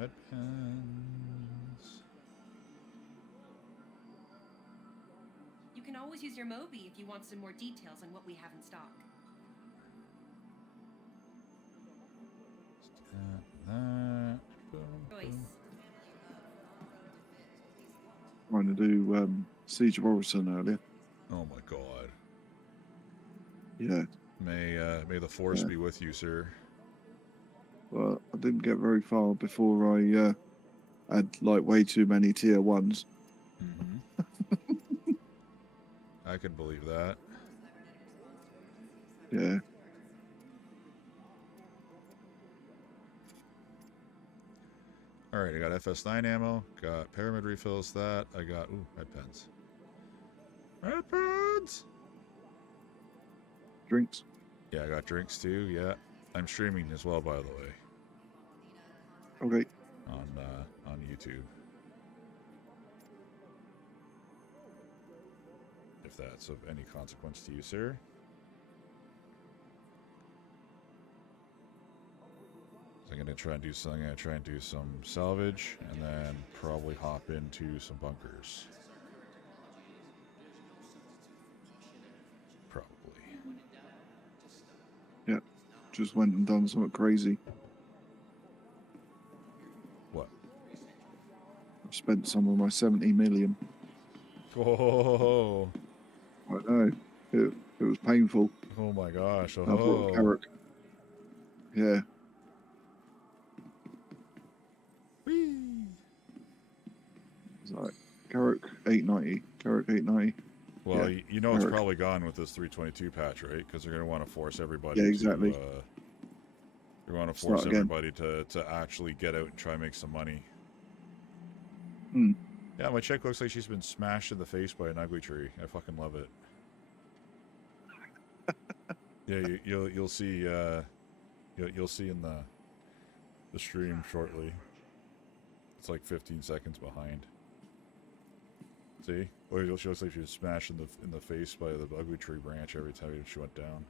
Headbands. You can always use your Moby if you want some more details on what we have in stock. That. Boom, Choice. boom. Trying to do Siege of Orison earlier. Oh my god. Yeah. May the force be with you, sir. Well, I didn't get very far before I had like way too many tier 1s. Mm-hmm. I can believe that. Yeah. Alright, I got FS9 ammo, got pyramid refills, that. I got, ooh, headbands. Headbands! Drinks. Yeah, I got drinks too, yeah. I'm streaming as well, by the way. Okay. On YouTube. If that's of any consequence to you, sir. So I'm gonna try and do something. I'm gonna try and do some salvage, and then probably hop into some bunkers. Probably. Yeah. Just went and done something crazy. What? I spent some of my 70 million. Oh. I know. It was painful. Oh my gosh. I brought Carrick. Yeah. Whee. It's like Carrick 890. Carrick 890. Well, yeah. you know it's probably gone with this 322 patch, right? Because they're going to want to force everybody. Yeah, exactly. They want to force everybody to actually get out and try and make some money. Hmm. Yeah, my chick looks like she's been smashed in the face by an ugly tree. I fucking love it. Yeah, you'll see you'll see in the stream shortly. It's like 15 seconds behind. See? Well, she looks like she was smashed in the face by the ugly tree branch every time she went down.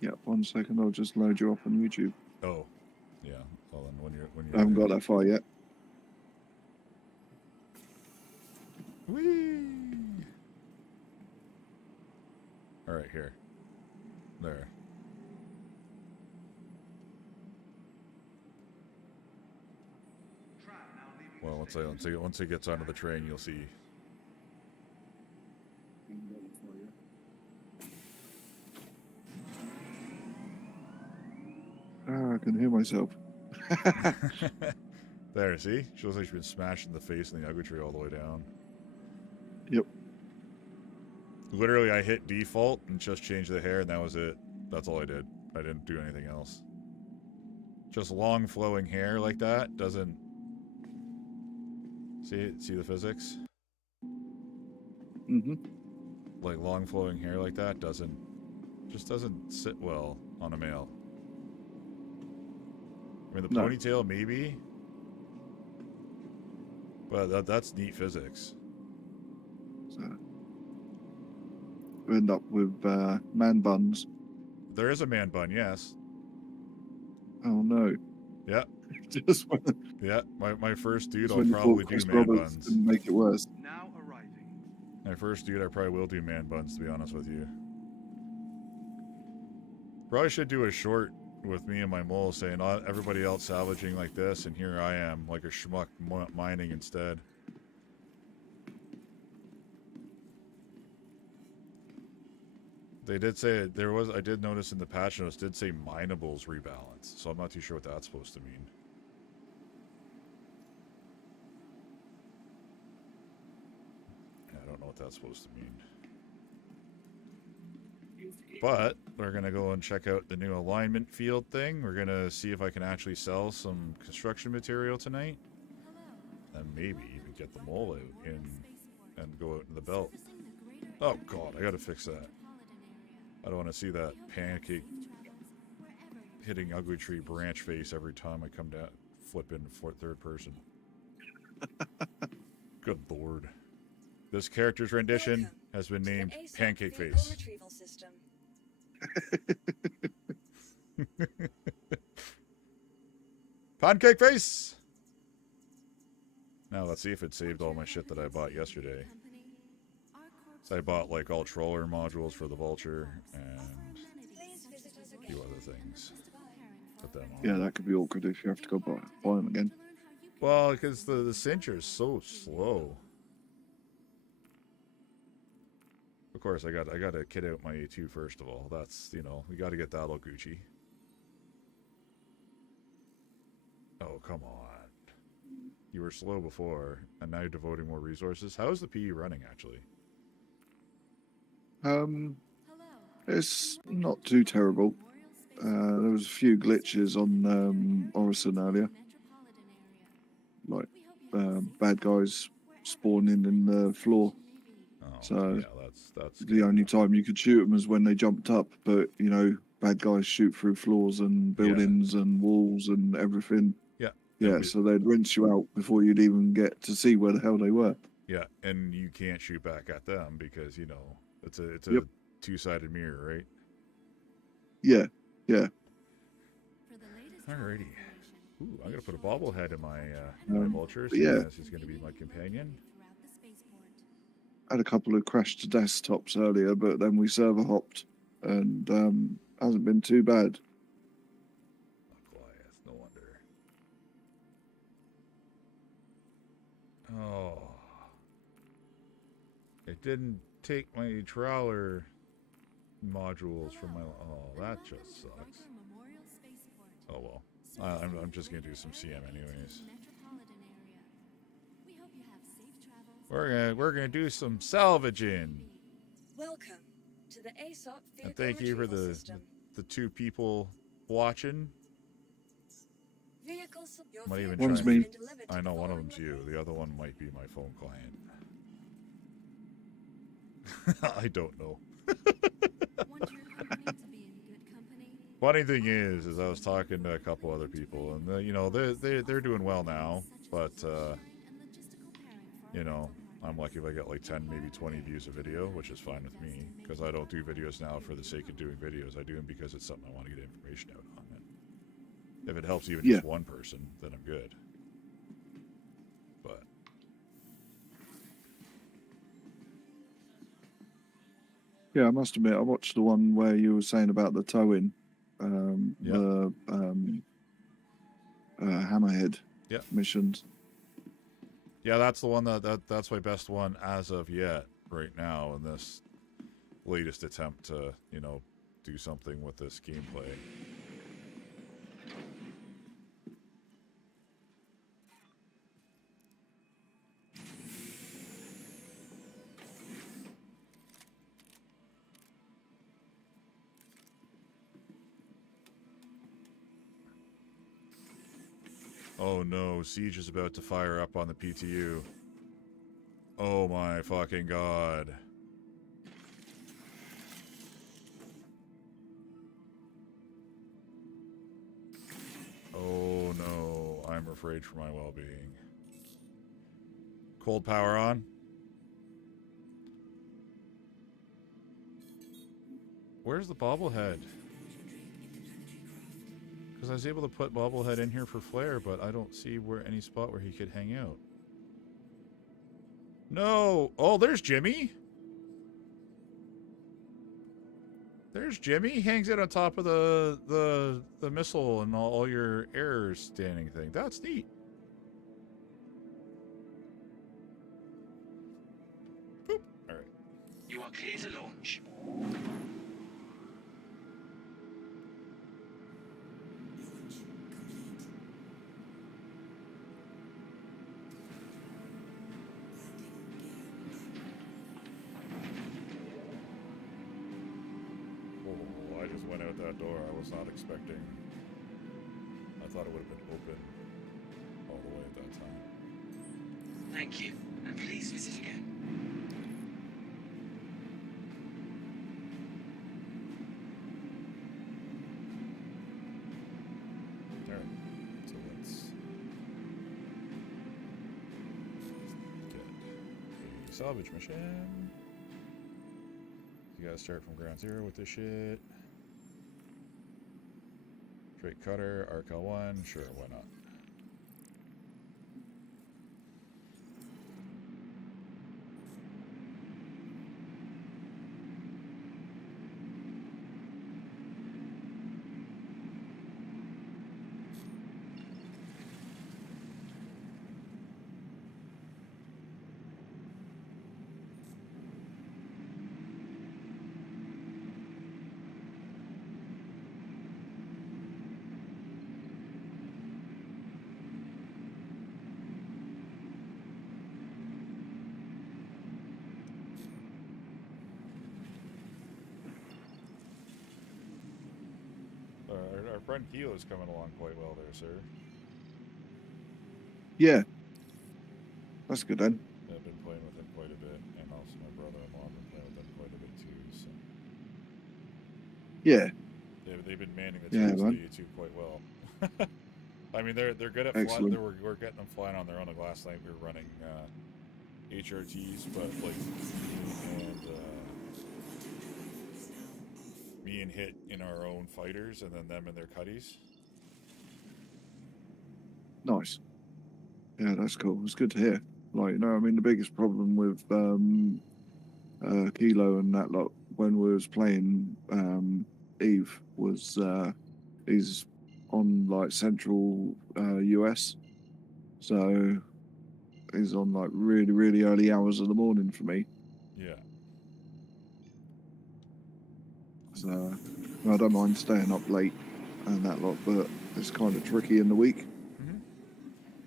Yeah, 1 second. I'll just load you up on YouTube. Oh, yeah. Well, then when you're I haven't got that far yet. Whee! All right, here. There. Well, once it gets onto the train, you'll see. I can hear myself. There, see? She looks like she's been smashed in the face in the ugly tree all the way down. Yep. Literally, I hit default and just changed the hair, and that was it. That's all I did. I didn't do anything else. Just long flowing hair like that doesn't... See the physics? Mm-hmm. Like long flowing hair like that just doesn't sit well on a male. I mean, the ponytail maybe, but that's neat physics. So we end up with man buns. There is a man bun, yes. Oh no. Yeah. Just when, yeah, my first dude I'll probably do man buns. Didn't make it worse. Now arriving. My first dude I probably will do man buns, to be honest with you. Probably should do a short with me and my mole saying everybody else salvaging like this, and here I am like a schmuck mining instead. They did say I did notice in the patch notes did say minables rebalance, so I'm not too sure what that's supposed to mean. I don't know what that's supposed to mean. But we're going to go and check out the new alignment field thing. We're going to see if I can actually sell some construction material tonight. And maybe even get the mole out and go out in the belt. Oh god, I got to fix that. I don't want to see that pancake hitting ugly tree branch face every time I come down, flip in for third person. Good lord. This character's rendition has been named Pancake Face. Pancake face! Now let's see if it saved all my shit that I bought yesterday. So I bought like all troller modules for the Vulture and a few other things. Put them on. Yeah, that could be awkward if you have to go buy them again. Well, because the cincher is so slow. Of course, I got to kit out my A2 first of all. That's, you know, we got to get that all Gucci. Oh, come on. You were slow before, and now you're devoting more resources. How is the PE running, actually? It's not too terrible. There was a few glitches on Orison earlier. Like, bad guys spawning in the floor. Oh, So yeah, that's the only time you could shoot them is when they jumped up. But, you know, bad guys shoot through floors and buildings and walls and everything. Yeah. Yeah, so they'd rinse you out before you'd even get to see where the hell they were. Yeah, and you can't shoot back at them because, you know, it's a two-sided mirror, right? Yeah, yeah. Alrighty. Ooh, I'm gonna put a bobblehead in my Vulture, so yeah. he's gonna be my companion. I had a couple of crashed desktops earlier, but then we server hopped, and hasn't been too bad. Goliath, no wonder. Oh, it didn't take my trawler modules from my. Oh, that just sucks. Oh well, I'm just gonna do some CM anyways. We're gonna do some salvaging. Welcome to the ASOP And thank you for the 2 people watching. Might even One's try. me. I know one of them's you. The other one might be my phone client. I don't know. Funny thing is I was talking to a couple other people, and you know they're doing well now, but you know, I'm lucky if I get like 10, maybe 20 views a video, which is fine with me, because I don't do videos now for the sake of doing videos. I do them because it's something I want to get information out on. And if it helps even just one person, then I'm good. But yeah, I must admit, I watched the one where you were saying about the towing, the hammerhead missions. yeah, that's the one that's my best one as of yet right now in this latest attempt to, you know, do something with this gameplay. Oh no, Siege is about to fire up on the PTU. Oh my fucking god. Oh no, I'm afraid for my well-being. Cold power on. Where's the bobblehead? Because I was able to put bobblehead in here for Flare, but I don't see any spot where he could hang out. No! Oh, there's Jimmy! There's Jimmy. He hangs out on top of the missile and all your air standing thing. That's neat. Boop. Alright. You are clear to launch. I just went out that door. I was not expecting. I thought it would have been open all the way at that time. Thank you, and please visit again. Alright, so let's get a salvage mission. You gotta start from ground zero with this shit. Straight cutter, RKL1, sure, why not? friend Kilo's coming along quite well there, sir. Yeah, that's good then. I've been playing with him quite a bit, and also my brother-in-law have been playing with him quite a bit too. So Yeah, they've been manning the yeah, turrets man. to quite well. I mean, they're good at flying. Excellent. We're getting them flying on their own. Like last night, we were running HRTs, but like me and Hit in our own fighters, and then them in their cuddies. Nice. Yeah, that's cool. It's good to hear. Like, I mean, the biggest problem with Kilo and that lot when we was playing Eve was he's on like central US, so he's on like really, really early hours of the morning for me. Yeah. So I don't mind staying up late and that lot, but it's kind of tricky in the week. Mm-hmm.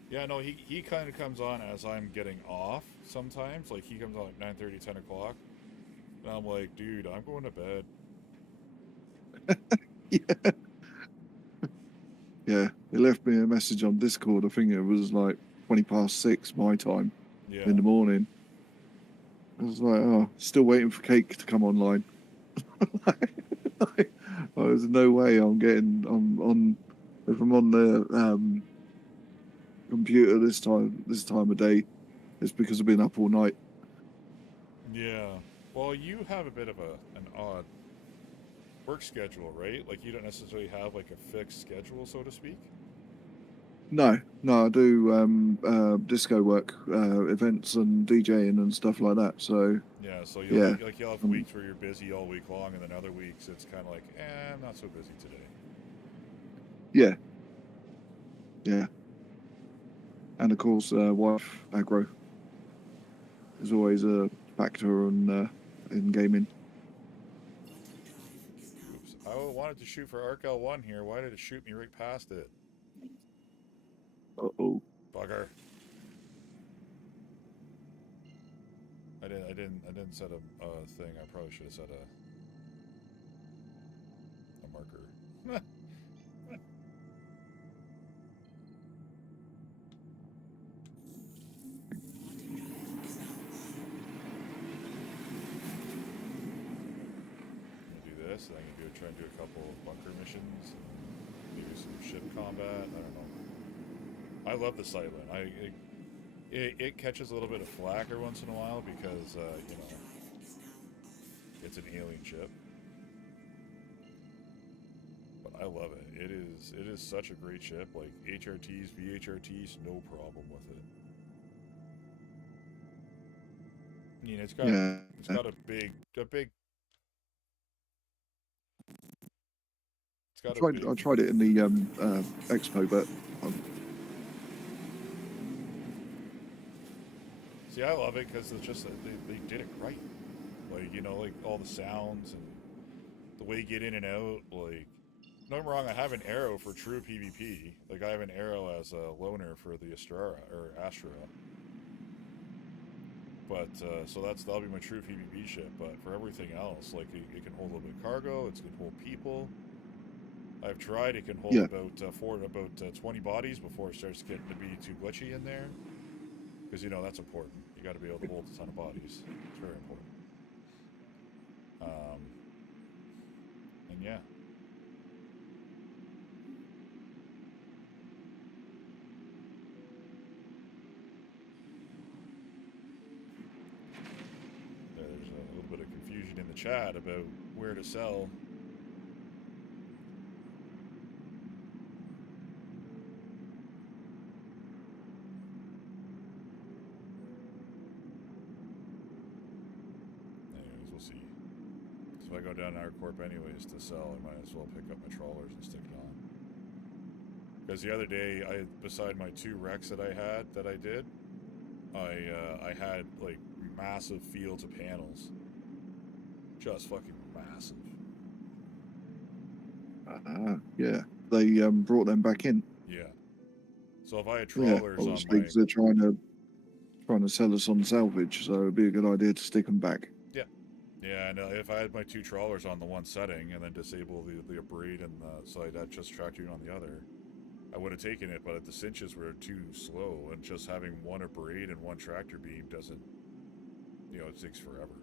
Yeah, no, he kind of comes on as I'm getting off sometimes. Like, he comes on like 9:30, 10 o'clock. And I'm like, dude, I'm going to bed. Yeah. Yeah. He left me a message on Discord. I think it was like 6:20 my time in the morning. I was like, oh, still waiting for Cake to come online. There's no way I'm on if I'm on the computer this time of day, it's because I've been up all night. Yeah. Well, you have a bit of an odd work schedule, right? Like, you don't necessarily have like a fixed schedule, so to speak. No, I do disco work, events and DJing and stuff like that. So Yeah, so yeah, you'll have weeks where you're busy all week long, and then other weeks it's kind of like, I'm not so busy today. yeah, and of course, wife aggro is always a factor in gaming. Oops. I wanted to shoot for Arc L1 here. Why did it shoot me right past it? Uh-oh. Bugger. I didn't set a thing. I probably should have set a marker. This, and I can try and do a couple of bunker missions, maybe some ship combat. I don't know. I love the Cylon. It catches a little bit of flack every once in a while because you know, it's an alien ship, but I love it. It is such a great ship. Like HRTs, VHRTs, no problem with it. I mean, it's got a big. I tried it in the expo, but see, I love it because it's just they did it right. Like, you know, like all the sounds and the way you get in and out. Like, don't get me wrong, I have an arrow for true PvP. Like, I have an arrow as a loner for the Astra. But so that'll be my true PvP ship. But for everything else, like it can hold a little bit of cargo. It can hold people. I've tried. It can hold about 20 bodies before it starts getting to be too glitchy in there. Because, you know, that's important. You got to be able to hold a ton of bodies. It's very important. And yeah. There's a little bit of confusion in the chat about where to sell. If I go down to ArcCorp anyways to sell, I might as well pick up my trawlers and stick it on. Because the other day, beside my 2 wrecks that I did, I had like massive fields of panels, just fucking massive. Yeah, they brought them back in. Yeah. So if I had trawlers on my, they're trying to sell us on salvage, so it'd be a good idea to stick them back. Yeah. Yeah, and if I had my 2 trawlers on the one setting and then disable the abrade and the side that just tractor beam on the other, I would have taken it, but the cinches were too slow, and just having one abrade and one tractor beam doesn't, it takes forever.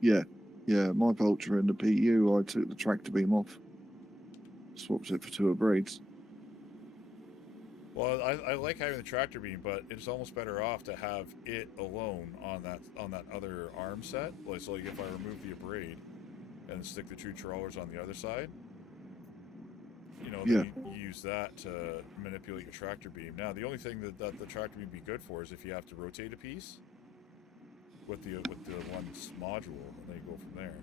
Yeah, my Vulture in the PU, I took the tractor beam off, swapped it for 2 abrades. Well, I like having the tractor beam, but it's almost better off to have it alone on that other arm set. Like, so, like if I remove the abrade and stick the 2 trawlers on the other side, then you use that to manipulate your tractor beam. Now, the only thing that the tractor beam would be good for is if you have to rotate a piece with the one module, and then you go from there.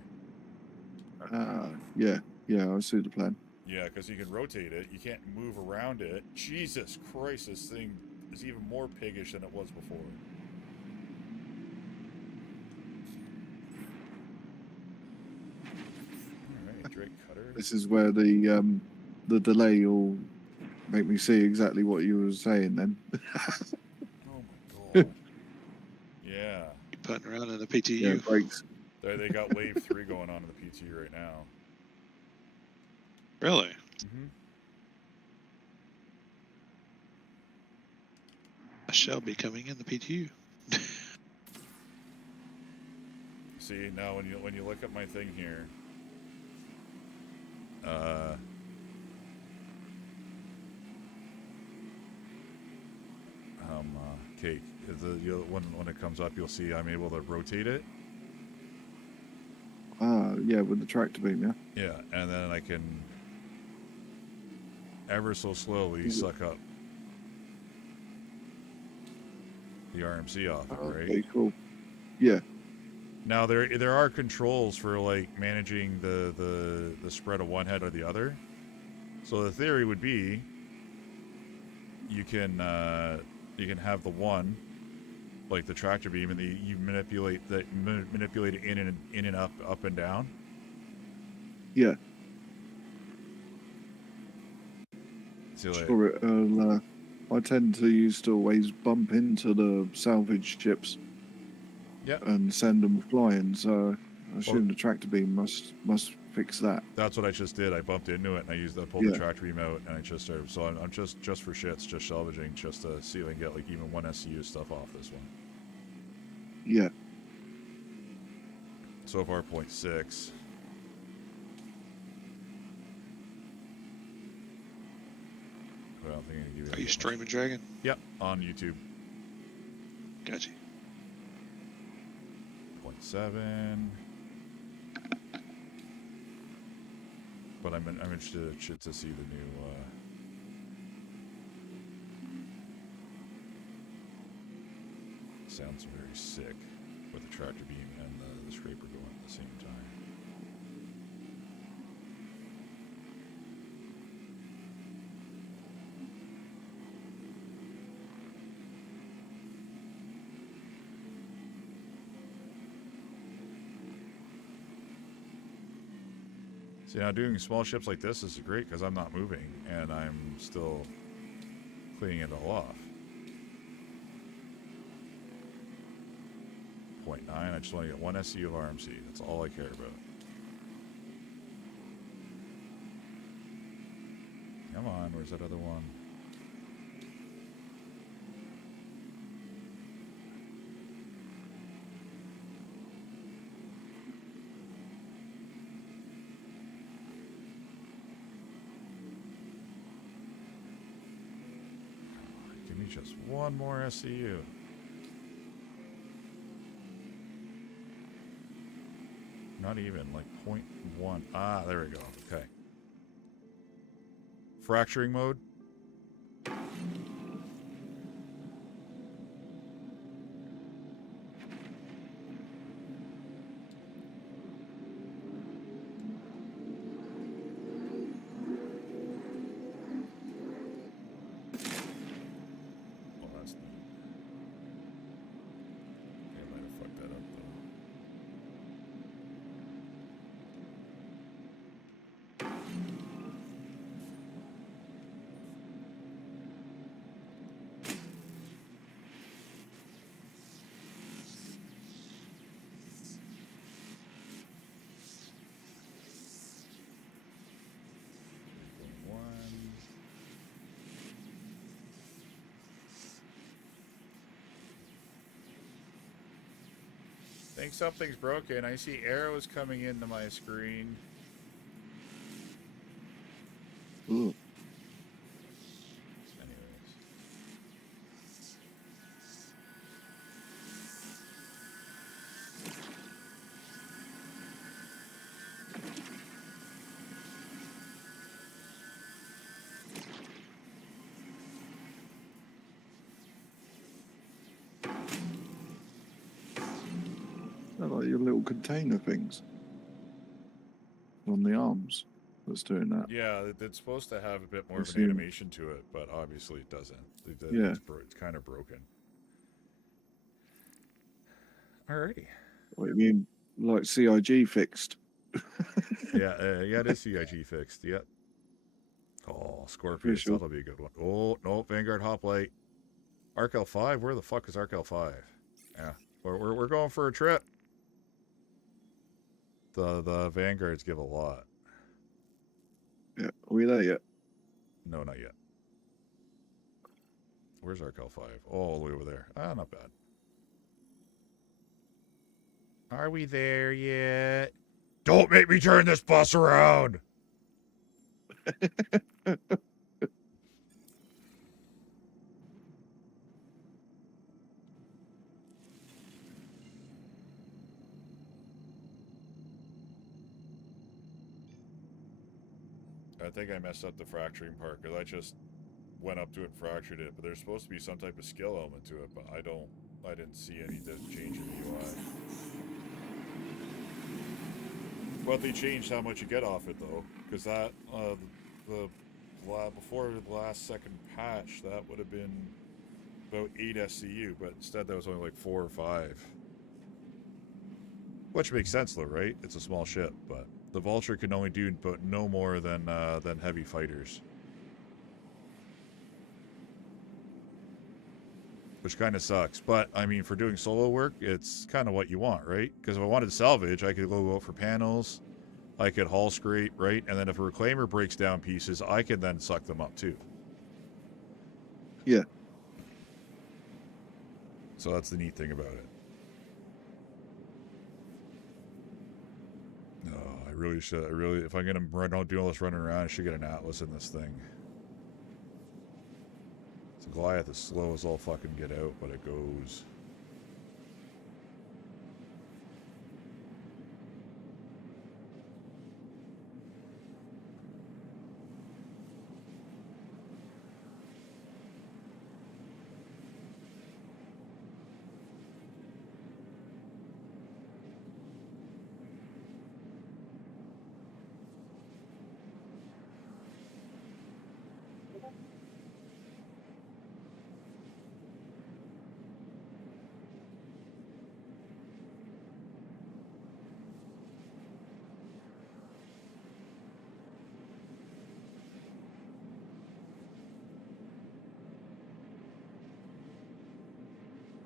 Yeah, I see the plan. Yeah, because you can rotate it. You can't move around it. Jesus Christ, this thing is even more piggish than it was before. Alright, Drake Cutter. This is where the delay will make me see exactly what you were saying then. Oh my god. Yeah. You're putting around in the PTU. Yeah, brakes. They got wave 3 going on in the PTU right now. Really? Mm-hmm. I shall be coming in the PTU. See, now when you look at my thing here, okay, when it comes up, you'll see I'm able to rotate it. Yeah, with the tractor beam, yeah. Yeah, and then I can ever so slowly suck up the RMC off it, right? Okay, cool. Yeah. Now there are controls for like managing the spread of one head or the other. So the theory would be you can have the one, like the tractor beam, and you manipulate it in and up and down. Yeah. See, like, Sure, I tend to used to always bump into the salvage ships. Yep. And send them flying. So I assume the tractor beam must fix that. That's what I just did. I bumped into it and I pulled the tractor beam out, and I just started. So I'm just for shits, just salvaging, just to see if I can get like even one SCU stuff off this one. Yeah. So far, 0.6. I don't think I can give you. Are you streaming Dragon? Yep, on YouTube. Gotcha. 0.7. But I'm interested to see the new. Sounds very sick with the tractor beam and the scraper going at the same time. See, now doing small ships like this is great because I'm not moving and I'm still cleaning it all off. 0.9, I just want to get one SCU of RMC. That's all I care about. Come on, where's that other one? Give me just one more SCU. Not even, like 0.1. Ah, there we go. Okay. Fracturing mode. Oh, that's neat. I might have fucked that up, though. think something's broken. I see arrows coming into my screen. Ooh. Anyways. They're like your little container things on the arms that's doing that. Yeah, it's supposed to have a bit more I of see. an animation to it, but obviously it doesn't. Yeah. It's kind of broken. Alrighty. What do you mean? Like CIG fixed? Yeah, it is CIG fixed. Yep. Oh, Scorpius, Official. that'll be a good one. Oh, no, Vanguard Hoplite. Arc L5? Where the fuck is Arc L5? Yeah, we're going for a trip. The Vanguards give a lot. Yeah. Are we there yet? No, not yet. Where's Arc L5? Oh, all the way over there. Ah, not bad. Are we there yet? Don't make me turn this bus around! I think I messed up the fracturing part because I just went up to it and fractured it, but there's supposed to be some type of skill element to it, but I didn't see any change in the UI. But they changed how much you get off it though, because that before the last second patch that would have been about 8 SCU, but instead that was only like 4 or 5. Which makes sense though, right? It's a small ship, but the Vulture can only do but no more than heavy fighters. Which kind of sucks. But, I mean, for doing solo work, it's kind of what you want, right? Because if I wanted to salvage, I could go out for panels, I could hull scrape, right? And then if a reclaimer breaks down pieces, I can then suck them up too. Yeah. So that's the neat thing about it. No, I really should. If I'm going to do all this running around, I should get an Atlas in this thing. So Goliath is slow as all fucking get out, but it goes.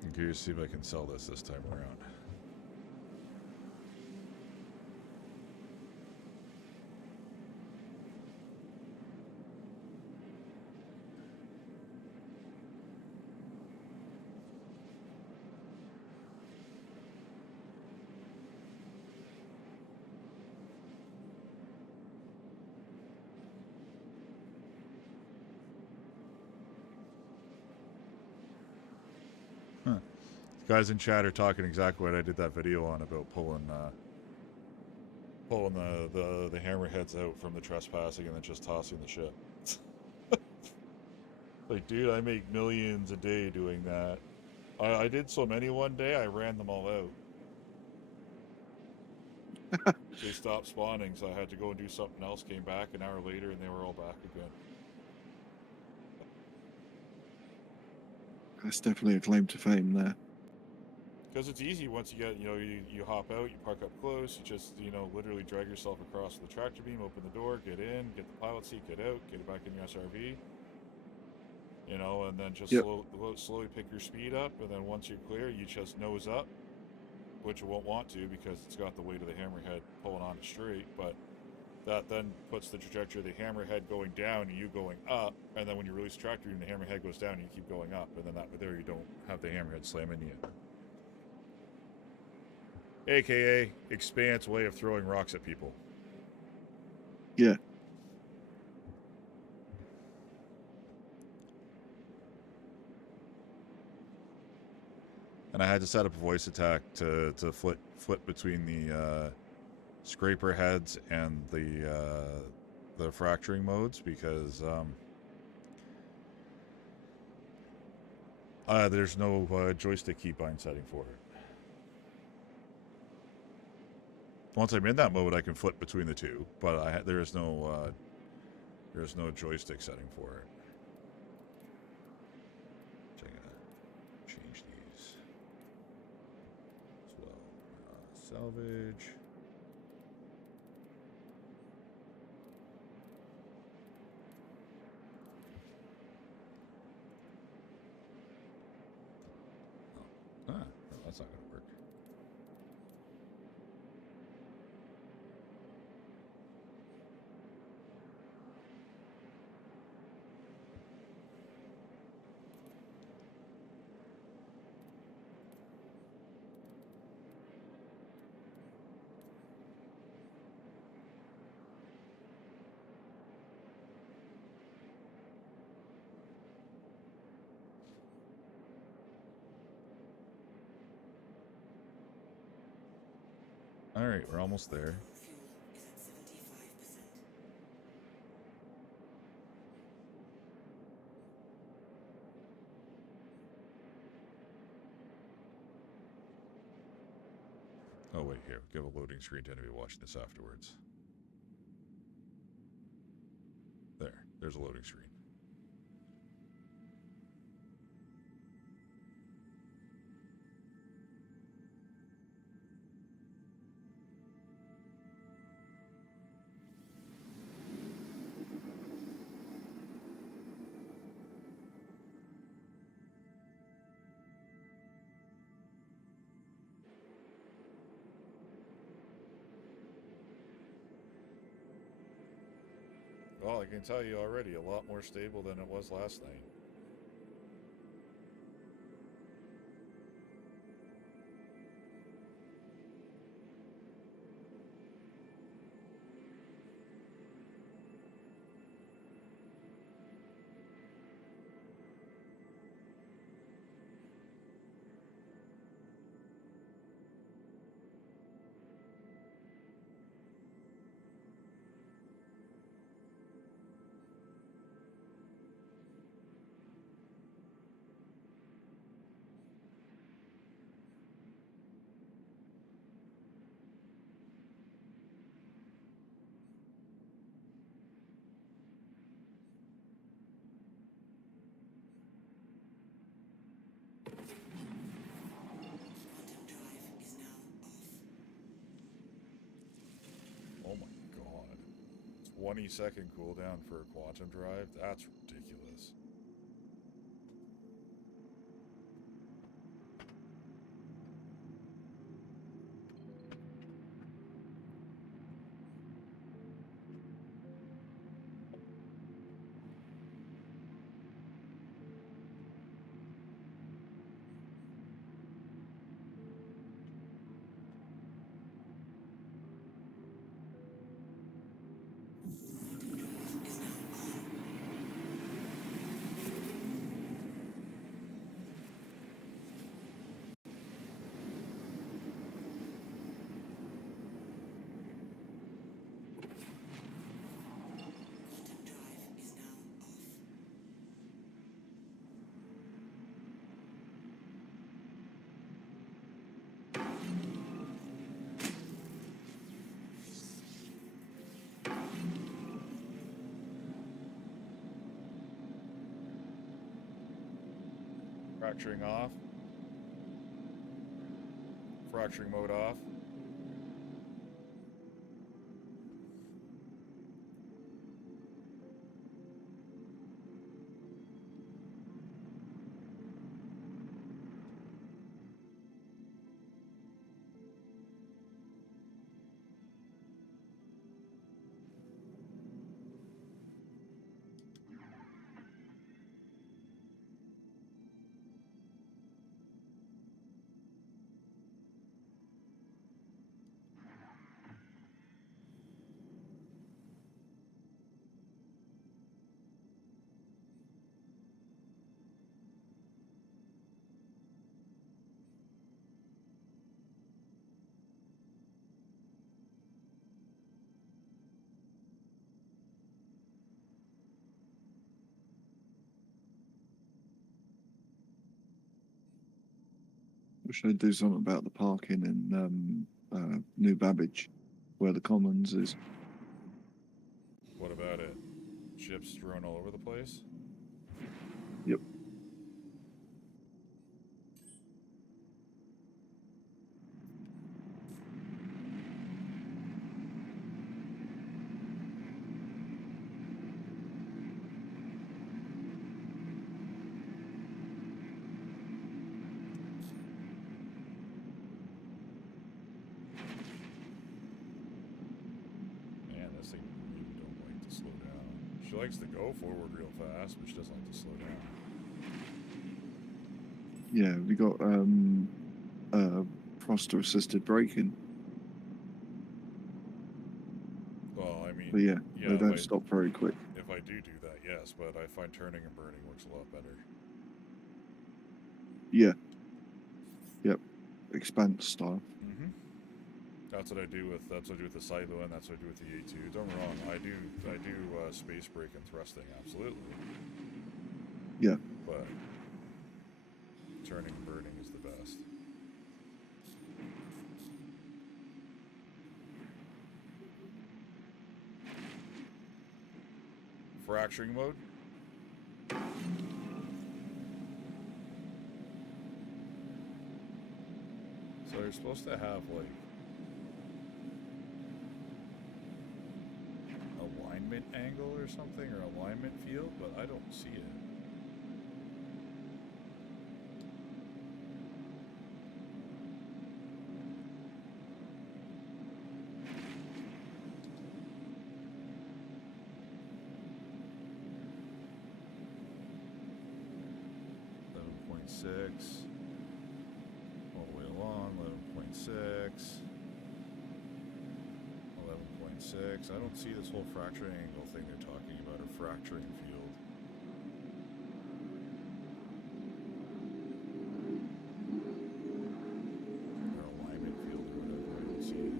I'm curious to see if I can sell this time around. Huh. Guys in chat are talking exactly what I did that video on about pulling the hammerheads out from the trespassing and then just tossing the ship. Like, dude, I make millions a day doing that. I did so many one day, I ran them all out. They stopped spawning, so I had to go and do something else, came back an hour later, and they were all back again. That's definitely a claim to fame there. Because it's easy once you get, you hop out, you park up close, you just, literally drag yourself across the tractor beam, open the door, get in, get the pilot seat, get out, get it back in your SRV. And then just slowly pick your speed up, and then once you're clear, you just nose up, which you won't want to because it's got the weight of the hammerhead pulling on it straight, but that then puts the trajectory of the hammerhead going down and you going up, and then when you release the tractor beam, the hammerhead goes down and you keep going up, and then that way there you don't have the hammerhead slam into you. AKA Expanse way of throwing rocks at people. Yeah. And I had to set up a voice attack to flip between the scraper heads and the fracturing modes because there's no joystick keybind setting for it. Once I'm in that mode, I can flip between the two, but there's no joystick setting for it. So I'm gonna change these as well. Salvage. Oh, no, that's not gonna work. All right, we're almost there. Fuel is at 75%. Oh wait, here, give a loading screen to anybody watching this afterwards. There's a loading screen. Well, I can tell you already, a lot more stable than it was last night. Quantum drive is now off. Oh my god. 20-second cooldown for a quantum drive? That's ridiculous. Is now on. Quantum drive is now off. Fracturing off. Fracturing mode off. Should I do something about the parking in New Babbage, where the Commons is? What about it? Ships thrown all over the place? Yep. Man, this thing really don't like to slow down. She likes to go forward real fast, but she doesn't like to slow down. Yeah, we got Froster assisted braking. Well, I mean, But yeah, they don't if stop very quick. if I do that, yes, but I find turning and burning works a lot better. Yeah. Yep. Expanse style. Mm-hmm. That's what I do with the Silo, and that's what I do with the A2. Don't get me wrong, I do space brake and thrusting, absolutely. Yeah. But turning and burning is the best. Fracturing mode. So you're supposed to have like alignment angle or something, or alignment field, but I don't see it. .6 all the way along. 11.6. 11.6. I don't see this whole fracturing angle thing they're talking about, or fracturing field. Or alignment field or whatever. I don't see it.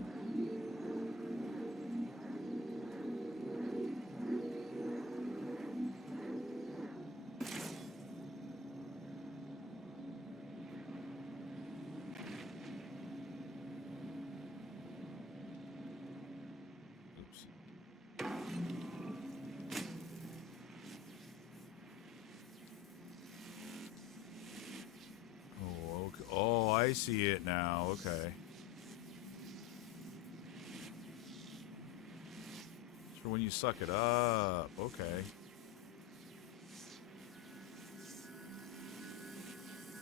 Oh, okay. Oh, I see it now. Okay. So when you suck it up, okay.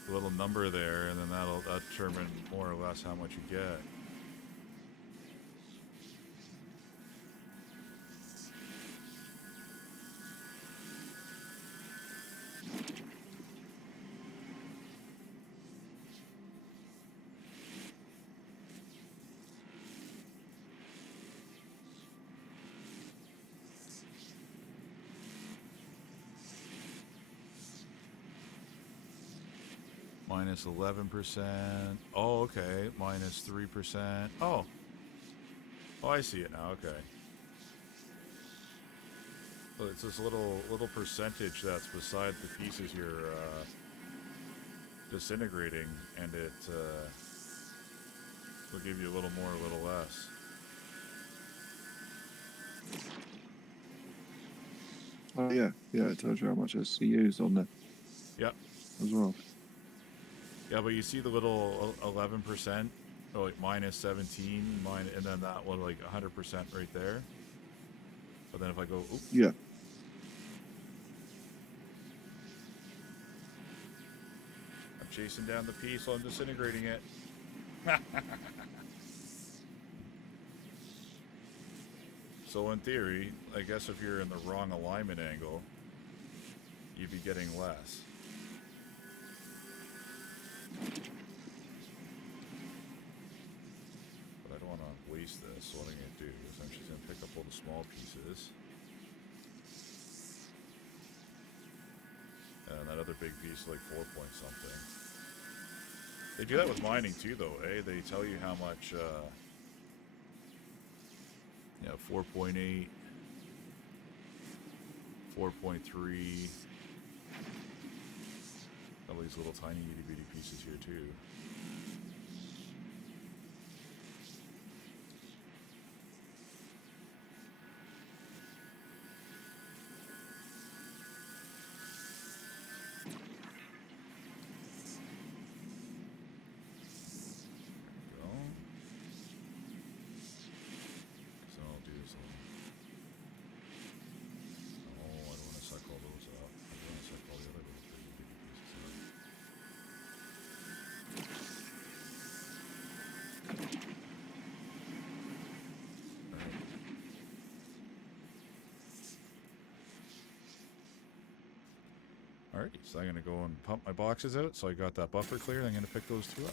A little number there, and then that'll determine more or less how much you get. Minus 11%. Oh, okay. Minus 3%. Oh. Oh, I see it now. Okay. So it's this little percentage that's beside the pieces you're disintegrating, and it will give you a little more, a little less. Oh yeah, yeah. It tells you how much SCU is on there. Yep. As well. Yeah, but you see the little 11%, or like minus 17, and then that one like 100% right there. But then if I go, oops. Yeah. I'm chasing down the piece while I'm disintegrating it. So in theory, I guess if you're in the wrong alignment angle, you'd be getting less. But I don't want to waste this, so what I'm going to do is I'm just going to pick up all the small pieces. And that other big piece is like 4 point something. They do that with mining too, though, eh? They tell you how much, 4.8, 4.3. All these little tiny itty bitty pieces here too. Alrighty, so I'm gonna go and pump my boxes out. So I got that buffer clear. I'm gonna pick those two up.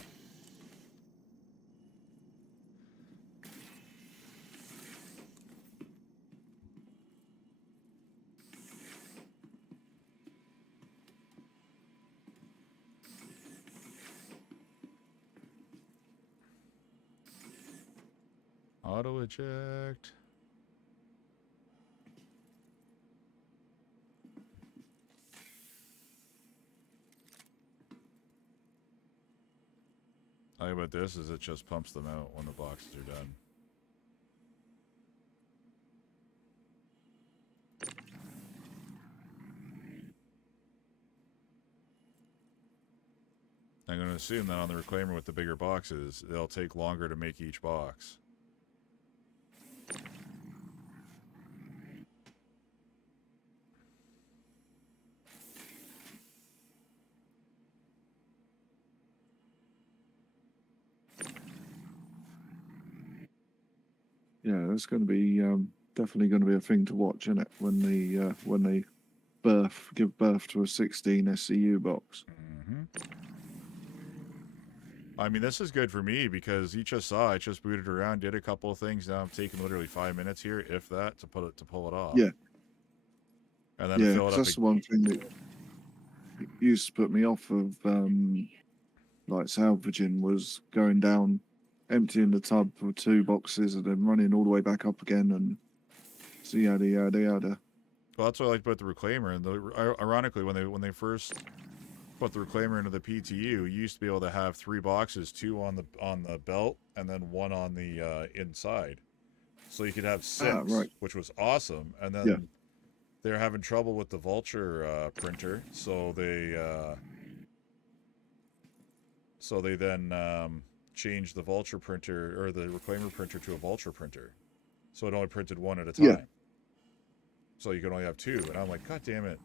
Auto eject. Thing about this is it just pumps them out when the boxes are done. I'm going to assume that on the reclaimer with the bigger boxes, they'll take longer to make each box. Yeah, that's going to be definitely going to be a thing to watch, isn't it? When they give birth to a 16 SCU box. Mm-hmm. I mean, this is good for me because you just saw I just booted around, did a couple of things. Now I'm taking literally 5 minutes here, if that, to pull it off. Yeah. And then Yeah, fill it 'cause up. that's the one thing that used to put me off of like salvaging was going down, emptying the tub for 2 boxes, and then running all the way back up again, and so yada yada yada. Well, that's what I like about the reclaimer. And ironically, when they first put the reclaimer into the PTU, you used to be able to have 3 boxes, 2 on the belt, and then 1 on the inside. So you could have 6, right. which was awesome. And then Yeah. they're having trouble with the Vulture printer, so they then changed the Vulture printer or the reclaimer printer to a Vulture printer, so it only printed 1 at a time. Yeah. So you can only have 2, and I'm like, God damn it!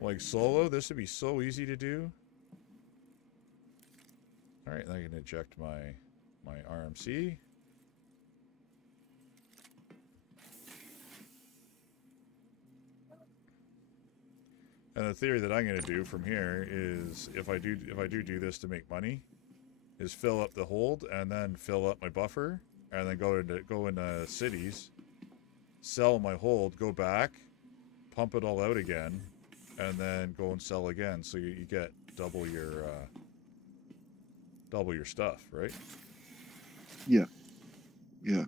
Like solo, this would be so easy to do. All right, I can eject my RMC. And the theory that I'm going to do from here is, if I do this to make money, is fill up the hold and then fill up my buffer, and then go into cities, sell my hold, go back, pump it all out again, and then go and sell again. So you get double your stuff, right? Yeah. Yeah.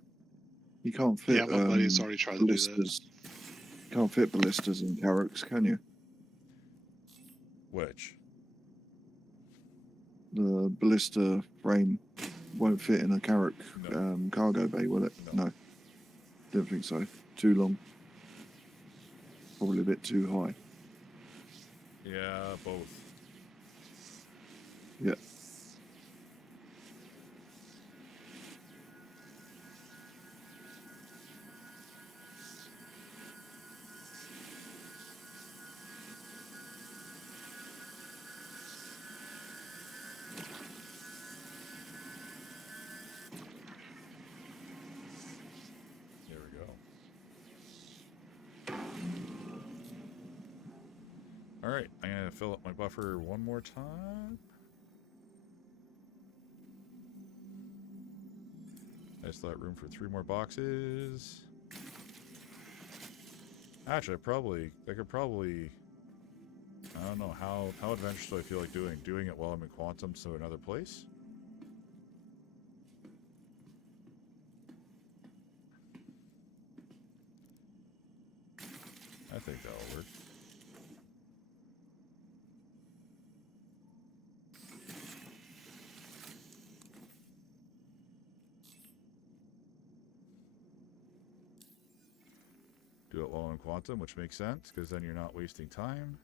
You can't fit Yeah, my buddy's already tried to do that. ballistas. You can't fit ballistas in Carracks, can you? Which? The ballista frame won't fit in a Carrack No. cargo bay, will it? No. No. Didn't think so. Too long. Probably a bit too high. Yeah, both. Yeah. There we go. Alright, I'm going to fill up my buffer one more time. I still have room for 3 more boxes. Actually, I could probably, I don't know, how adventurous do I feel like doing it while I'm in Quantum, so another place? I think that'll work. Do it while in Quantum, which makes sense, because then you're not wasting time.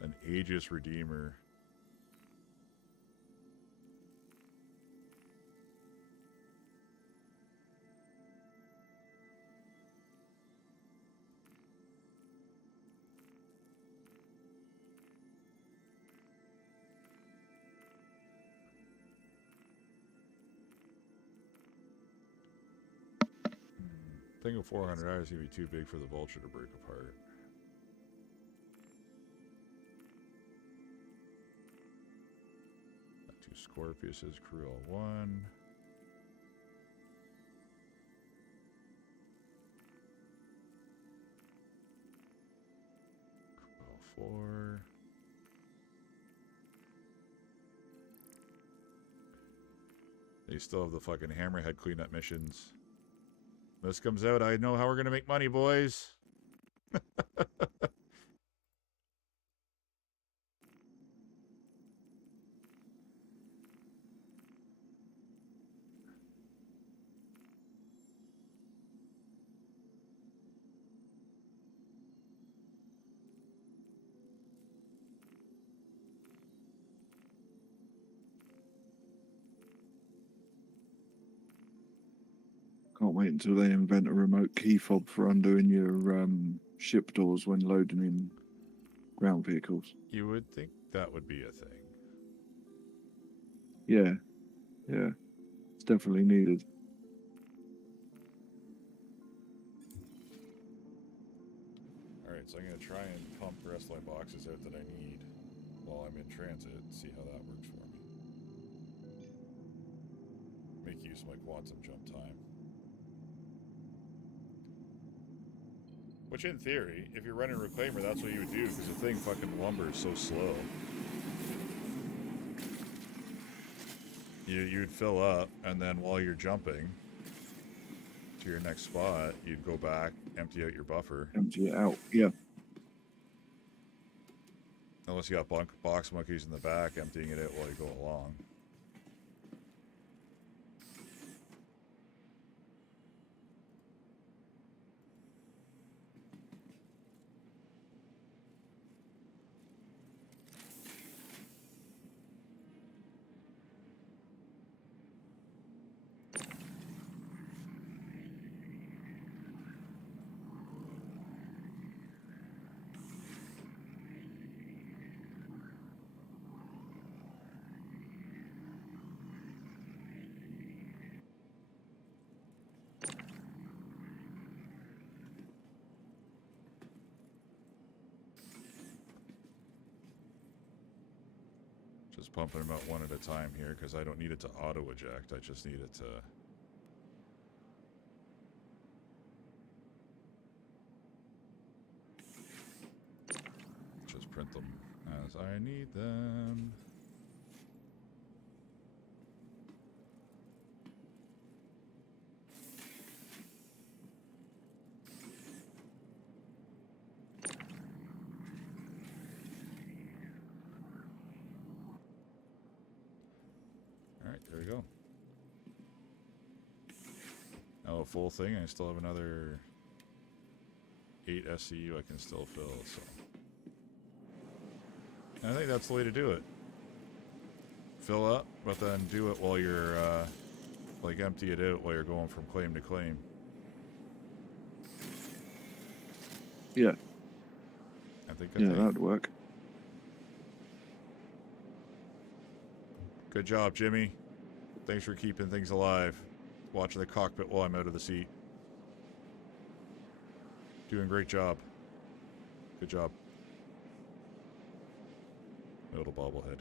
An Aegis Redeemer. Thing of 400 hours is going to be too big for the vulture to break apart. Got 2 Scorpiuses, crew all 1. Crew all 4. They still have the fucking hammerhead cleanup missions. This comes out, I know how we're gonna make money, boys. Can't wait until they invent a remote key fob for undoing your ship doors when loading in ground vehicles. You would think that would be a thing. Yeah, yeah, it's definitely needed. Alright, so I'm gonna try and pump the rest of my boxes out that I need while I'm in transit, see how that works for me. Make use of my quantum jump time. Which in theory, if you're running a reclaimer, that's what you would do, because the thing fucking lumbers so slow. You'd fill up, and then while you're jumping to your next spot, you'd go back, empty out your buffer. Empty it out, yeah. Unless you got box monkeys in the back, emptying it out while you go along. Just pumping them out one at a time here because I don't need it to auto eject. I just need it to just print them as I need them. Alright, there we go. Now a full thing, I still have another 8 SCU I can still fill, so. I think that's the way to do it. Fill up, but then do it while you're, like empty it out while you're going from claim to claim. Yeah. I think That'd work. Good job, Jimmy. Thanks for keeping things alive. Watching the cockpit while I'm out of the seat. Doing a great job. Good job. Little bobblehead.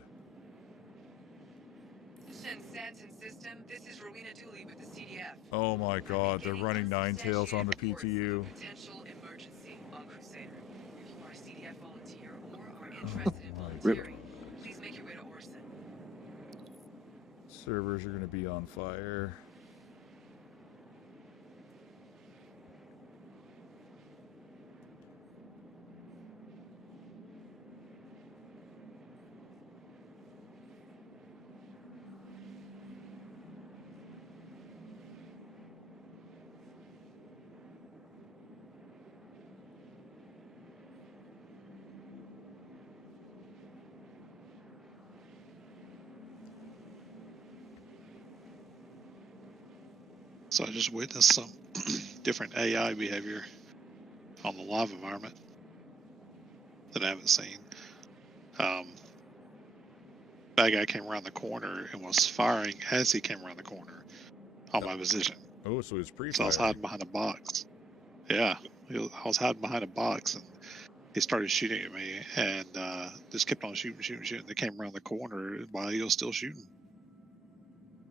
Santon system, this is Rowena Dooley with the CDF. Oh my god, they're running Nine Tails on the PTU. Potential emergency on Crusader. If you are a CDF volunteer or are interested in Rip. volunteering, please make your way to Orson. Servers are going to be on fire. So I just witnessed some different AI behavior on the live environment that I haven't seen. Bad guy came around the corner and was firing as he came around the corner on my position. Oh, so it's So I was pre-fire. hiding behind a box. Yeah, I was hiding behind a box, and he started shooting at me, and just kept on shooting. They came around the corner while he was still shooting.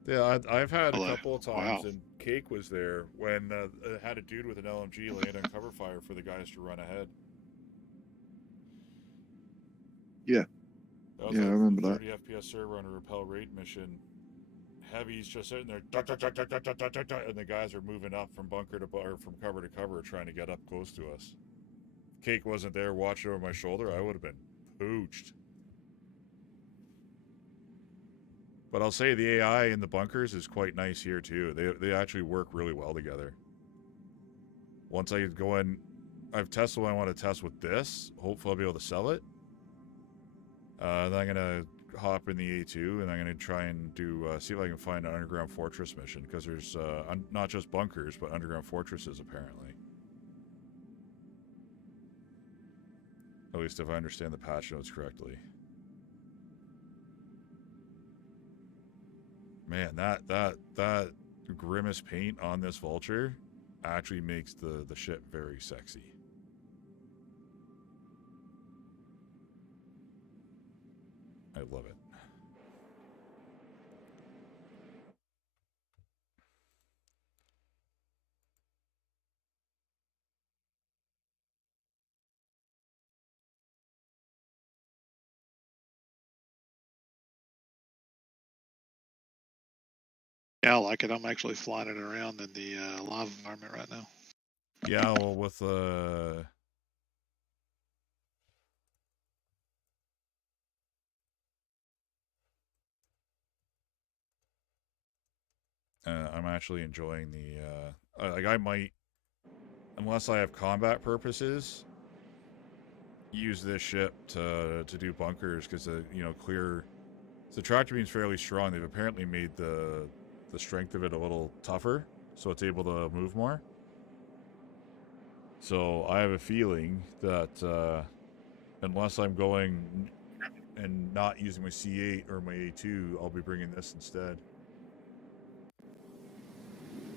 Yeah, I've had a I'm like, couple of times, wow. and Cake was there when it had a dude with an LMG laying on cover fire for the guys to run ahead. Yeah. That was Yeah, I a remember that. 30 FPS server on a rappel raid mission. Heavy's just sitting there, duck, duck, duck, duck, duck, duck, duck, duck, duck, and the guys are moving up from bunker to or from cover to cover, trying to get up close to us. Cake wasn't there watching over my shoulder. I would have been pooched. But I'll say the AI in the bunkers is quite nice here too. They actually work really well together. Once I go in, I've tested what I want to test with this. Hopefully I'll be able to sell it. Then I'm gonna hop in the A2 and I'm gonna try and do see if I can find an underground fortress mission, because there's not just bunkers but underground fortresses apparently. At least if I understand the patch notes correctly. Man, that grimace paint on this vulture actually makes the ship very sexy. I love it. Yeah, I like it. I'm actually flying it around in the live environment right now. Yeah, well, with I'm actually enjoying the like I might, unless I have combat purposes, use this ship to do bunkers, because clear. The tractor beam's fairly strong. They've apparently made the strength of it a little tougher, so it's able to move more. So I have a feeling that unless I'm going and not using my C8 or my A2, I'll be bringing this instead.